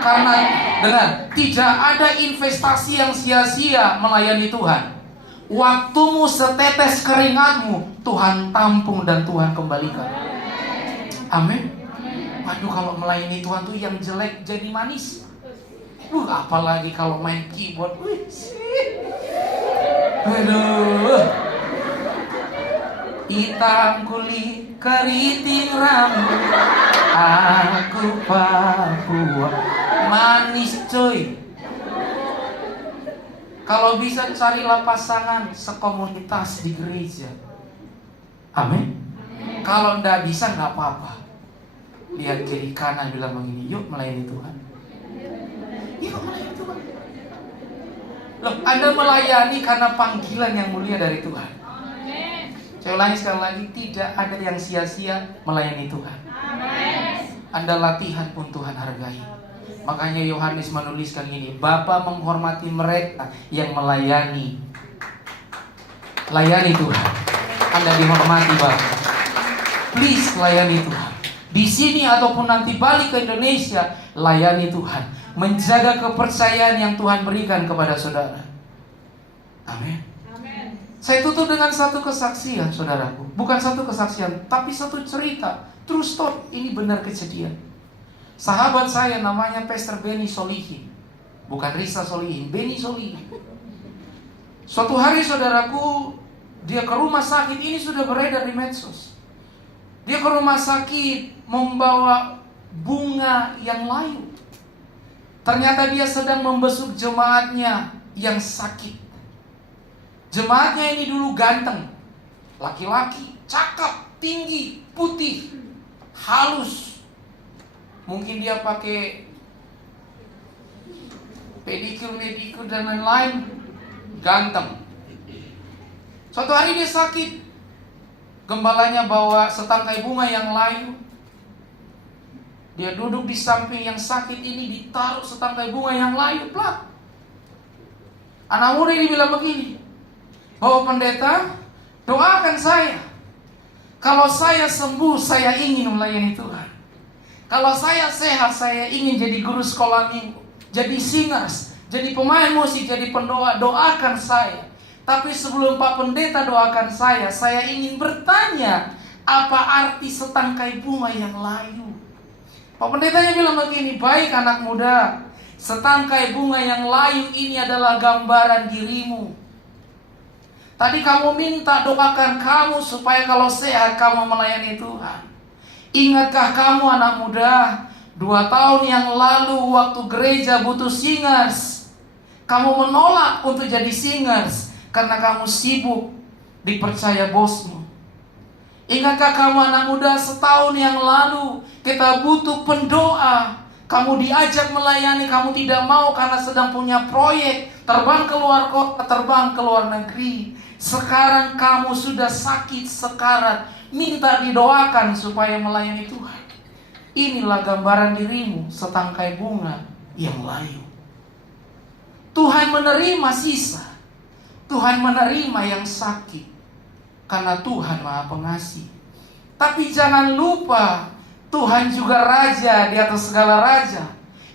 Karena dengar, tidak ada investasi yang sia-sia melayani Tuhan. Waktumu setetes keringatmu Tuhan tampung dan Tuhan kembalikan. Amin. Waduh, kalau melayani Tuhan tuh yang jelek jadi manis. Apalagi kalau main keyboard. Aduh. Hitam kulit keriting rambut, aku Papua. Manis coy. Kalau bisa carilah pasangan sekomunitas di gereja. Amin. Kalau nggak bisa nggak apa-apa. Lihat kiri kanan bilang begini, yuk melayani Tuhan. Yuk melayani Tuhan. Loh, Anda melayani karena panggilan yang mulia dari Tuhan. Saya ulangi sekali lagi, tidak ada yang sia-sia melayani Tuhan. Anda latihan pun Tuhan hargai. Makanya Yohanes menuliskan ini, Bapa menghormati mereka yang melayani. Layani Tuhan. Anda dihormati Bapa. Please layani Tuhan. Di sini ataupun nanti balik ke Indonesia, layani Tuhan. Menjaga kepercayaan yang Tuhan berikan kepada saudara. Amin. Saya tutup dengan satu kesaksian, saudaraku. Bukan satu kesaksian, tapi satu cerita. True story, ini benar kejadian. Sahabat saya namanya Pastor Benny Solihin. Bukan Risa Solihin, Benny Solihin. Suatu hari saudaraku, dia ke rumah sakit, ini sudah beredar di medsos. Dia ke rumah sakit membawa bunga yang layu. Ternyata dia sedang membesuk jemaatnya yang sakit. Jemaatnya ini dulu ganteng, laki-laki, cakep, tinggi, putih, halus. Mungkin dia pakai pedicure dan lain-lain, ganteng. Suatu hari dia sakit. Gembalanya bawa setangkai bunga yang layu. Dia duduk di samping yang sakit ini, ditaruh setangkai bunga yang layu, plak. Anak muda ini bilang begini, bahwa pendeta, doakan saya. Kalau saya sembuh, saya ingin melayani Tuhan. Kalau saya sehat, saya ingin jadi guru sekolah minggu, jadi singers, jadi pemain musik, jadi pendoa. Doakan saya. Tapi sebelum Pak Pendeta doakan saya ingin bertanya, apa arti setangkai bunga yang layu? Pak Pendetanya bilang begini, baik anak muda, setangkai bunga yang layu ini adalah gambaran dirimu. Tadi kamu minta doakan kamu supaya kalau sehat kamu melayani Tuhan. Ingatkah kamu anak muda, 2 tahun yang lalu waktu gereja butuh singers, kamu menolak untuk jadi singers karena kamu sibuk dipercaya bosmu. Ingatkah kamu anak muda, setahun yang lalu kita butuh pendoa, kamu diajak melayani, kamu tidak mau karena sedang punya proyek, terbang keluar kota, terbang ke luar negeri. Sekarang kamu sudah sakit sekarat, minta didoakan supaya melayani Tuhan. Inilah gambaran dirimu, setangkai bunga yang layu. Tuhan menerima sisa. Tuhan menerima yang sakit. Karena Tuhan Maha Pengasih. Tapi jangan lupa, Tuhan juga Raja di atas segala raja,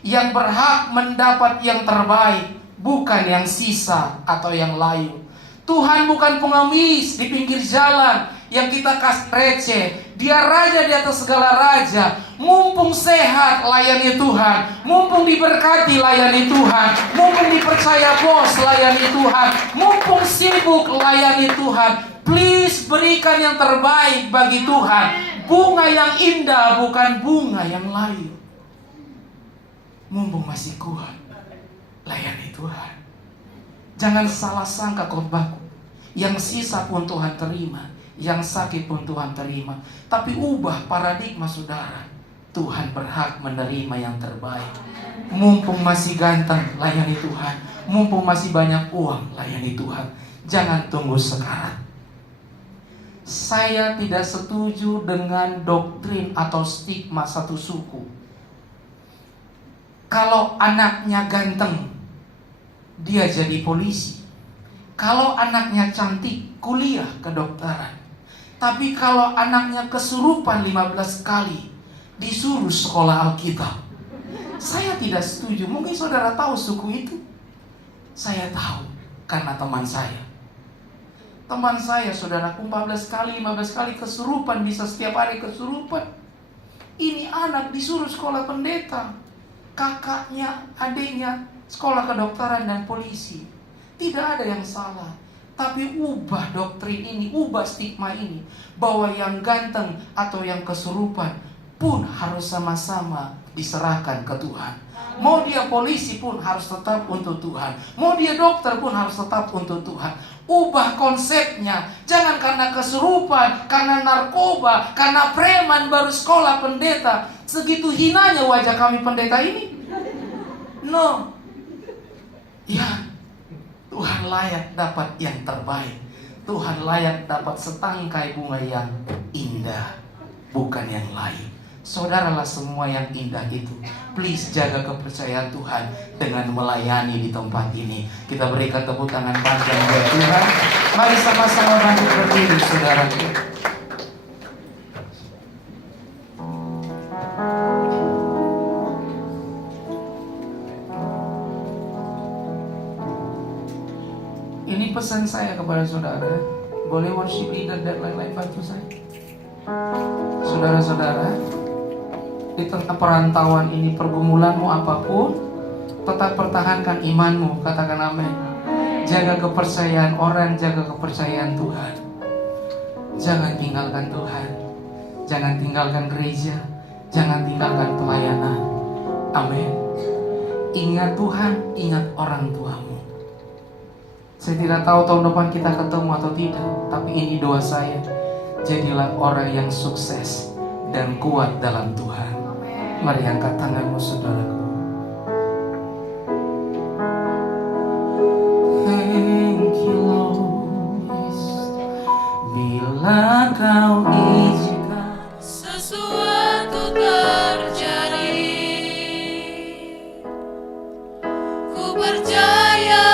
yang berhak mendapat yang terbaik, bukan yang sisa atau yang layu. Tuhan bukan pengemis di pinggir jalan yang kita kasih receh. Dia raja di atas segala raja. Mumpung sehat, layani Tuhan. Mumpung diberkati, layani Tuhan. Mumpung dipercaya bos, layani Tuhan. Mumpung sibuk, layani Tuhan. Please berikan yang terbaik bagi Tuhan. Bunga yang indah, bukan bunga yang layu. Mumpung masih kuat, layani Tuhan. Jangan salah sangka khotbahku. Yang sisa pun Tuhan terima, yang sakit pun Tuhan terima. Tapi ubah paradigma saudara. Tuhan berhak menerima yang terbaik. Mumpung masih ganteng, layani Tuhan. Mumpung masih banyak uang, layani Tuhan. Jangan tunggu sekarat. Saya tidak setuju dengan doktrin atau stigma satu suku. Kalau anaknya ganteng, dia jadi polisi. Kalau anaknya cantik, kuliah kedokteran. Tapi kalau anaknya kesurupan 15 kali, disuruh sekolah Alkitab. Saya tidak setuju. Mungkin saudara tahu suku itu. Saya tahu karena teman saya. Teman saya, saudaraku, 14 kali, 15 kali kesurupan, bisa setiap hari kesurupan. Ini anak disuruh sekolah pendeta. Kakaknya, adiknya sekolah kedokteran dan polisi. Tidak ada yang salah. Tapi ubah doktrin ini, ubah stigma ini, bahwa yang ganteng atau yang kesurupan pun harus sama-sama diserahkan ke Tuhan. Mau dia polisi pun harus tetap untuk Tuhan. Mau dia dokter pun harus tetap untuk Tuhan. Ubah konsepnya. Jangan karena kesurupan, karena narkoba, karena preman baru sekolah pendeta. Segitu hinanya wajah kami pendeta ini. No. Ya, Tuhan layak dapat yang terbaik. Tuhan layak dapat setangkai bunga yang indah, bukan yang lain. Saudaralah semua yang indah itu. Please jaga kepercayaan Tuhan dengan melayani di tempat ini. Kita berikan tepuk tangan panjang buat Tuhan. Mari sama-sama bangkit berdiri, saudaraku. Ini pesan saya kepada saudara. Boleh worship leader dan lain-lain bantu saya. Saudara-saudara, di tengah perantauan ini, pergumulanmu apapun, tetap pertahankan imanmu. Katakan amin. Jaga kepercayaan orang, jaga kepercayaan Tuhan. Jangan tinggalkan Tuhan. Jangan tinggalkan gereja. Jangan tinggalkan pelayanan. Amin. Ingat Tuhan, ingat orang tuamu. Saya tidak tahu tahun depan kita ketemu atau tidak, tapi ini doa saya. Jadilah orang yang sukses dan kuat dalam Tuhan. Mari angkat tanganmu, saudaraku. Thank you Lord. Bila kau izinkan sesuatu terjadi, ku percaya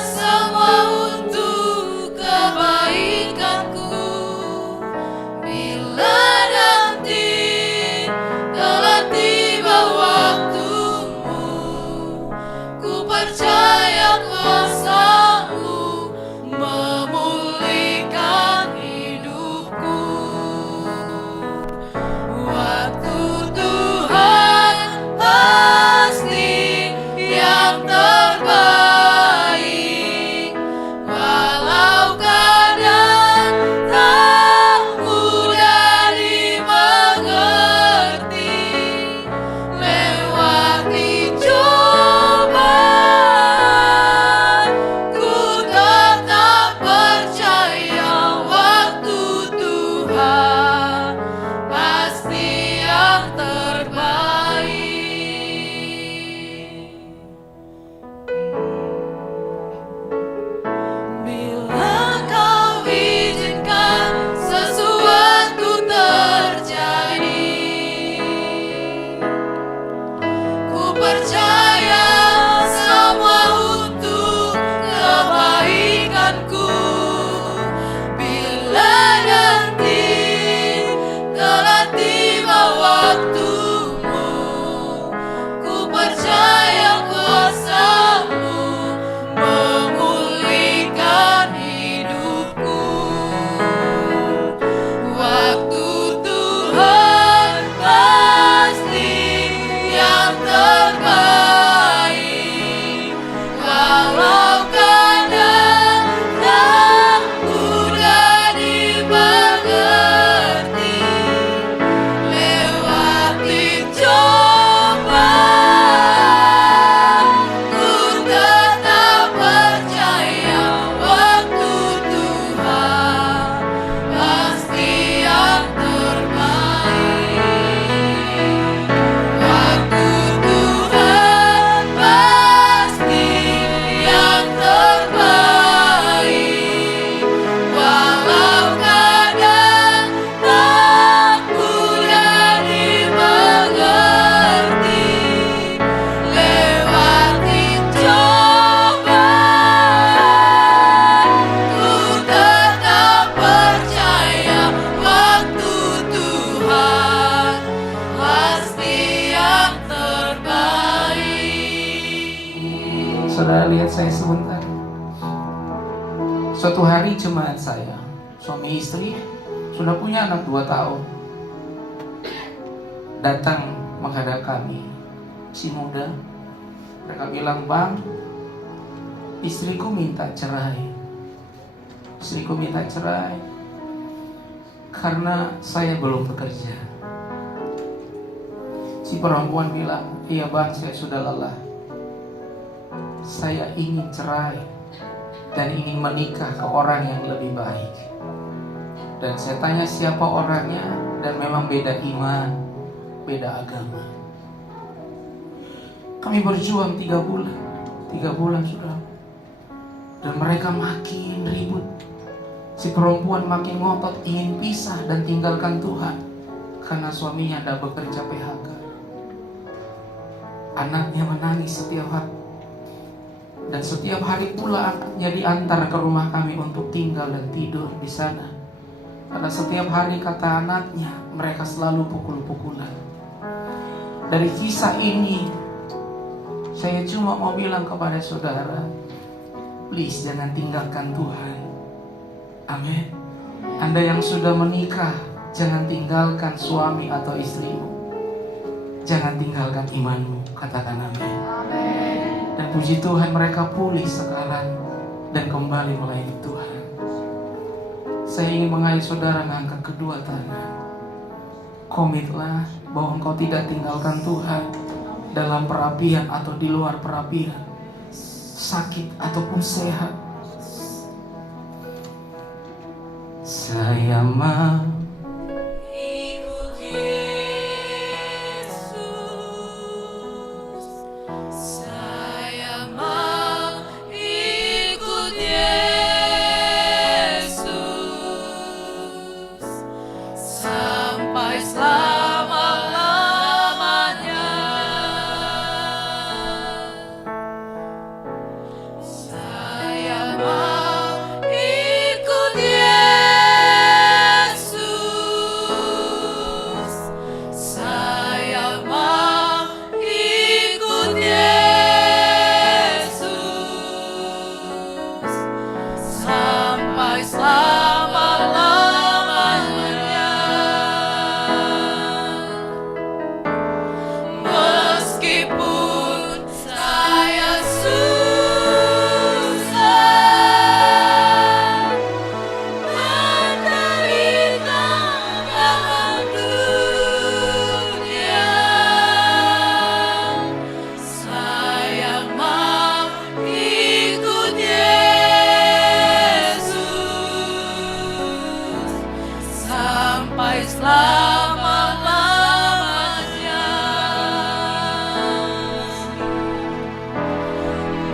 semua untuk kebaikanku. Bila nanti telah tiba waktumu, ku percaya kuasa-Mu memulihkan hidupku. lihat saya sebentar? Suatu hari jemaat saya, suami istri, sudah punya anak 2 tahun, datang menghadap kami, si muda. Mereka bilang, "Bang, istriku minta cerai. Istriku minta cerai karena saya belum bekerja." Si perempuan bilang, "Iya bang, saya sudah lelah. Saya ingin cerai dan ingin menikah ke orang yang lebih baik." Dan saya tanya siapa orangnya, dan memang beda iman, beda agama. Kami berjuang 3 bulan sudah. Dan mereka makin ribut. Si perempuan makin ngotot ingin pisah dan tinggalkan Tuhan karena suaminya ada bekerja PHK. Anaknya menangis setiap hari. Dan setiap hari pula anaknya diantar ke rumah kami untuk tinggal dan tidur di sana. Karena setiap hari, kata anaknya, mereka selalu pukul-pukulan. Dari kisah ini, saya cuma mau bilang kepada saudara, please jangan tinggalkan Tuhan. Amin. Anda yang sudah menikah, jangan tinggalkan suami atau istrimu. Jangan tinggalkan imanmu. Katakan amin. Dan puji Tuhan, mereka pulih sekarang dan kembali melayani Tuhan. Saya ingin mengajak saudara mengangkat kedua tangan. Komitlah bahwa engkau tidak tinggalkan Tuhan dalam perapian atau di luar perapian, sakit ataupun sehat. Saya mau ikut Yesus, saya mau ikut Yesus sampai selama-lamanya. Saya mau ikut Yesus, saya mau ikut Yesus sampai selama-lamanya. Meskipun saya susah menderita dalam dunia, saya mau ikut Yesus sampai selama-lamanya.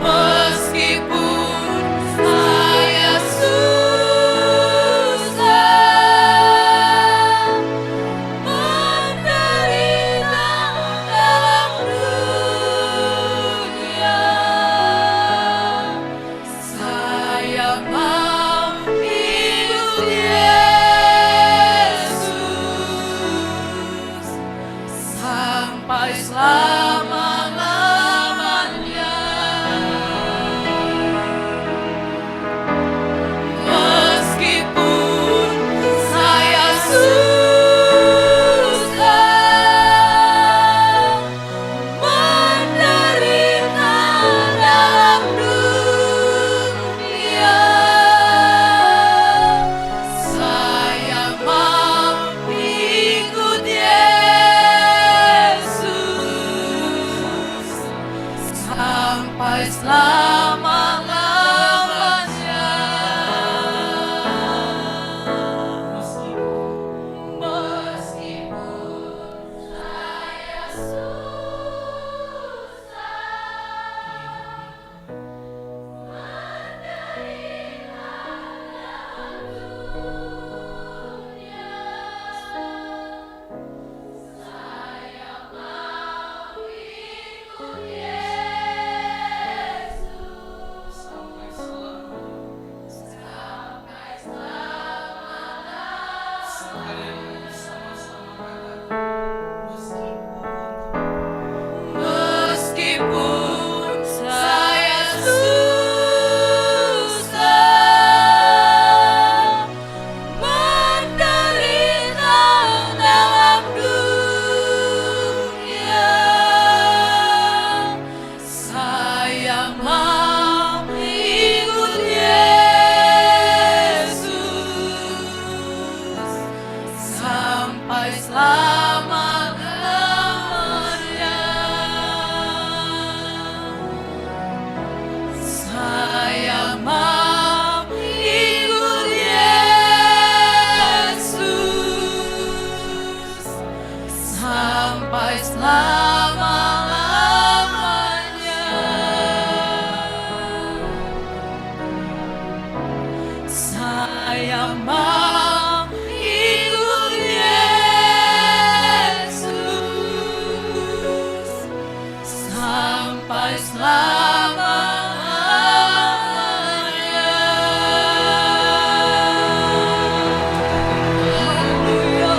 Meskipun saya susah menderita dalam dunia, saya mau ikut Yesus sampai selama-lamanya. Saya mau ikut Yesus sampai selama-lamanya. Saya mau ikut Yesus sampai selama-lamanya. Haleluya.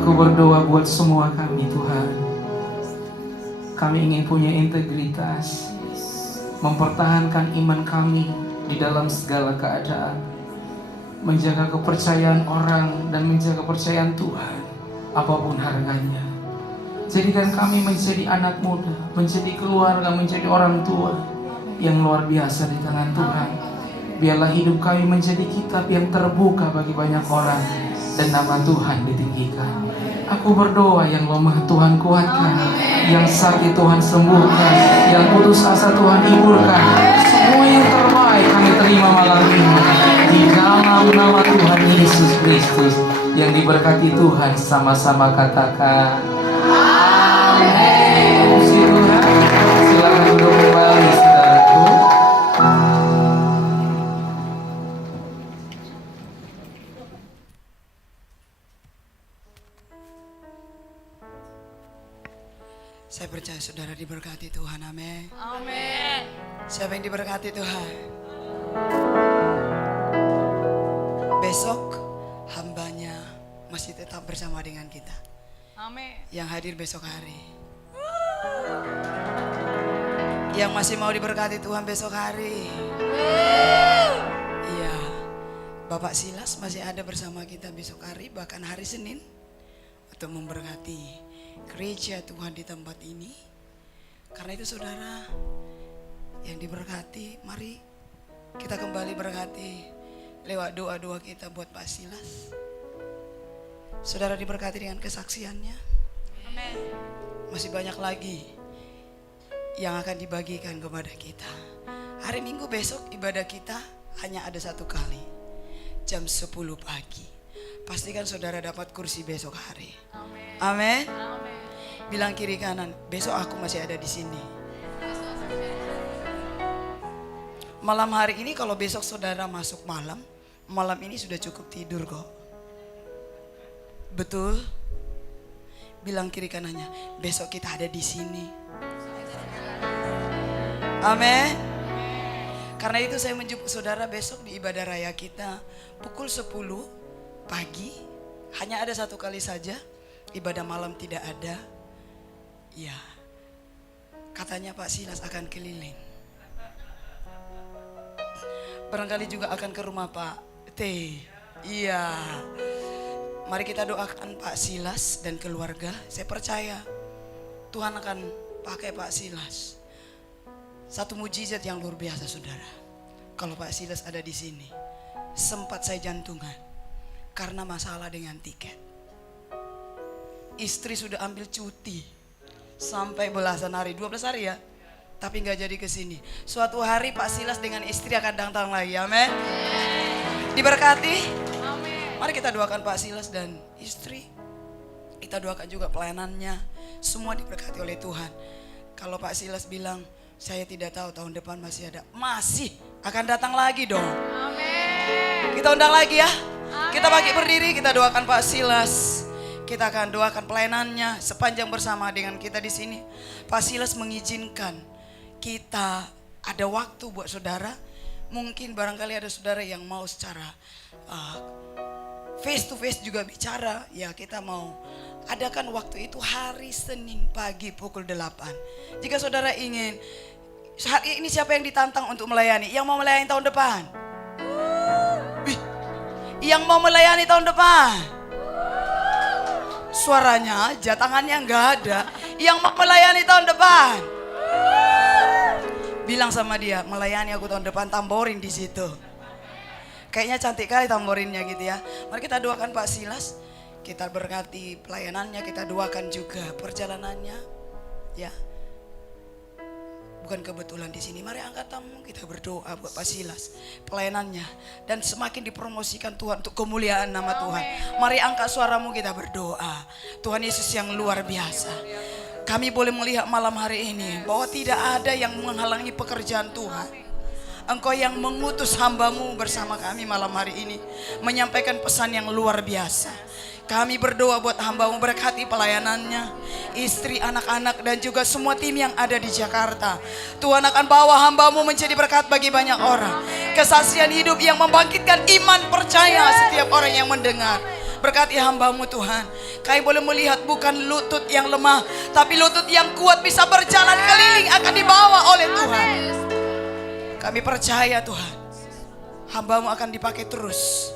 Aku berdoa buat semua kami Tuhan. Kami ingin punya integritas, mempertahankan iman kami di dalam segala keadaan, menjaga kepercayaan orang dan menjaga kepercayaan Tuhan apapun harganya. Jadikan kami menjadi anak muda, menjadi keluarga, menjadi orang tua yang luar biasa di tangan Tuhan. Biarlah hidup kami menjadi kitab yang terbuka bagi banyak orang dan nama Tuhan ditinggikan. Aku berdoa yang lemah Tuhan kuatkan, yang sakit Tuhan sembuhkan, yang putus asa Tuhan hiburkan. Semua yang terbaik kami terima malam ini di dalam nama Tuhan Yesus Kristus. Yang diberkati Tuhan sama-sama katakan amin. Puji Tuhan. Silakan duduk kembali saudaraku. Saya percaya saudara diberkati Tuhan, amin. Amin. Siapa yang diberkati Tuhan? Besok hambanya masih tetap bersama dengan kita. Amin. Yang hadir besok hari. Yang masih mau diberkati Tuhan besok hari. Iya, Bapak Silas masih ada bersama kita besok hari, bahkan hari Senin, untuk memberkati gereja Tuhan di tempat ini. Karena itu saudara yang diberkati, mari kita kembali berkati lewat doa-doa kita buat Pak Silas. Saudara diberkati dengan kesaksiannya. Amin. Masih banyak lagi yang akan dibagikan kepada kita. Hari Minggu besok ibadah kita hanya ada satu kali, jam 10 pagi. Pastikan saudara dapat kursi besok hari. Amin. Amin. Bilang kiri kanan, besok aku masih ada di sini. Malam hari ini kalau besok saudara masuk malam, malam ini sudah cukup tidur kok. Betul? Bilang kiri kanannya, besok kita ada di sini. Amin. Karena itu saya menjemput saudara besok di ibadah raya kita pukul 10 pagi. Hanya ada satu kali saja, ibadah malam tidak ada. Ya, katanya Pak Silas akan keliling. Barangkali juga akan ke rumah Pak T. Iya. Mari kita doakan Pak Silas dan keluarga. Saya percaya Tuhan akan pakai Pak Silas. Satu mujizat yang luar biasa saudara. Kalau Pak Silas ada di sini, sempat saya jantungan karena masalah dengan tiket. Istri sudah ambil cuti sampai belasan hari, 12 hari ya, tapi nggak jadi ke sini. Suatu hari Pak Silas dengan istri akan datang lagi, amin. Diberkati. Amin. Mari kita doakan Pak Silas dan istri. Kita doakan juga pelayanannya. Semua diberkati oleh Tuhan. Kalau Pak Silas bilang, saya tidak tahu tahun depan masih ada. Masih akan datang lagi dong. Amin. Kita undang lagi ya. Amin. Kita bagi berdiri, kita doakan Pak Silas. Kita akan doakan pelayanannya sepanjang bersama dengan kita di sini. Pak Silas mengizinkan kita ada waktu buat saudara. Mungkin barangkali ada saudara yang mau secara face to face juga bicara. Ya kita mau adakan waktu itu hari Senin pagi pukul 8. Jika saudara ingin, hari ini siapa yang ditantang untuk melayani? Yang mau melayani tahun depan? Wih, yang mau melayani tahun depan? Suaranya aja, tangannya nggak ada. Yang mau melayani tahun depan? Bilang sama dia, melayani aku tahun depan, tamborin di situ. Kayaknya cantik kali tamborinnya gitu ya. Mari kita doakan Pak Silas. Kita berkati pelayanannya, kita doakan juga perjalanannya. Ya. Bukan kebetulan di sini. Mari angkat tamu, kita berdoa buat Pak Silas, pelayanannya, dan semakin dipromosikan Tuhan untuk kemuliaan nama Tuhan. Mari angkat suaramu, kita berdoa. Tuhan Yesus yang luar biasa. Kami boleh melihat malam hari ini bahwa tidak ada yang menghalangi pekerjaan Tuhan. Engkau yang mengutus hambamu bersama kami malam hari ini menyampaikan pesan yang luar biasa. Kami berdoa buat hambamu, berkati pelayanannya, istri, anak-anak, dan juga semua tim yang ada di Jakarta. Tuhan akan bawa hambamu menjadi berkat bagi banyak orang. Kesaksian hidup yang membangkitkan iman percaya setiap orang yang mendengar. Berkati hambamu Tuhan. Kami boleh melihat bukan lutut yang lemah, tapi lutut yang kuat bisa berjalan keliling akan dibawa oleh Tuhan. Kami percaya Tuhan, hambamu akan dipakai terus.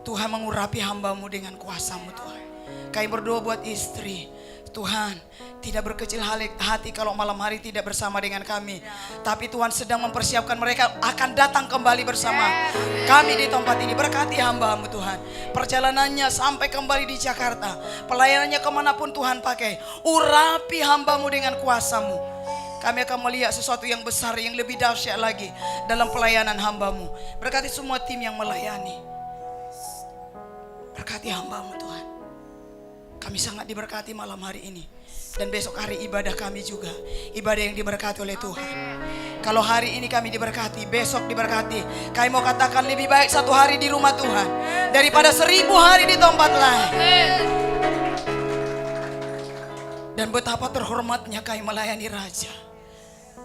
Tuhan mengurapi hambamu dengan kuasa-Mu Tuhan. Kami berdoa buat istri. Tuhan, tidak berkecil hati kalau malam hari tidak bersama dengan kami. Tapi Tuhan sedang mempersiapkan mereka akan datang kembali bersama kami di tempat ini. Berkati hamba-Mu Tuhan. Perjalanannya sampai kembali di Jakarta. Pelayanannya kemanapun Tuhan pakai. Urapi hamba-Mu dengan kuasa-Mu. Kami akan melihat sesuatu yang besar, yang lebih dahsyat lagi dalam pelayanan hamba-Mu. Berkati semua tim yang melayani. Berkati hamba-Mu Tuhan. Kami sangat diberkati malam hari ini. Dan besok hari ibadah kami juga. Ibadah yang diberkati oleh Tuhan. Kalau hari ini kami diberkati, besok diberkati. Kami mau katakan lebih baik satu hari di rumah Tuhan daripada 1000 hari di tempat lain. Dan betapa terhormatnya kami melayani Raja.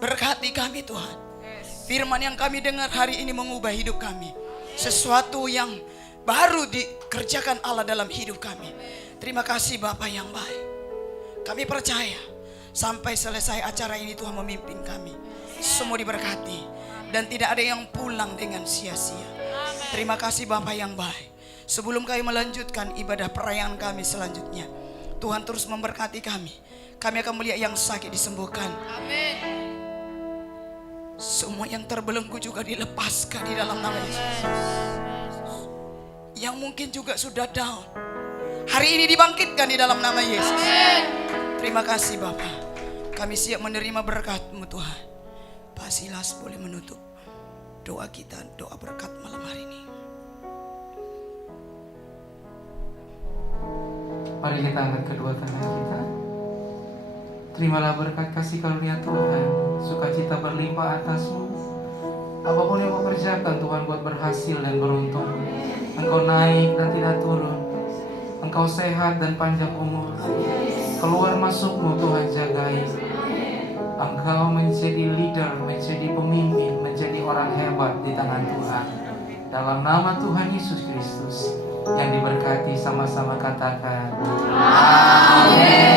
Berkati kami Tuhan. Firman yang kami dengar hari ini mengubah hidup kami. Sesuatu yang baru dikerjakan Allah dalam hidup kami. Terima kasih Bapa yang baik. Kami percaya sampai selesai acara ini Tuhan memimpin kami. Semua diberkati dan tidak ada yang pulang dengan sia-sia. Terima kasih Bapa yang baik. Sebelum kami melanjutkan ibadah perayaan kami selanjutnya, Tuhan terus memberkati kami. Kami akan melihat yang sakit disembuhkan. Amin. Semua yang terbelenggu juga dilepaskan di dalam nama Yesus. Yang mungkin juga sudah down, hari ini dibangkitkan di dalam nama Yesus. Amin. Terima kasih Bapa. Kami siap menerima berkat-Mu Tuhan. Pak Silas boleh menutup doa kita, doa berkat malam hari ini. Mari kita angkat kedua tangan kita. Terimalah berkat kasih karunia Tuhan, sukacita berlimpah atasmu. Apapun yang kau kerjakan Tuhan buat berhasil dan beruntung. Engkau naik dan tidak turun. Engkau sehat dan panjang umur. Keluar masukmu Tuhan jagai. Engkau menjadi leader, menjadi pemimpin, menjadi orang hebat di tangan Tuhan. Dalam nama Tuhan Yesus Kristus yang diberkati, sama-sama katakan amin.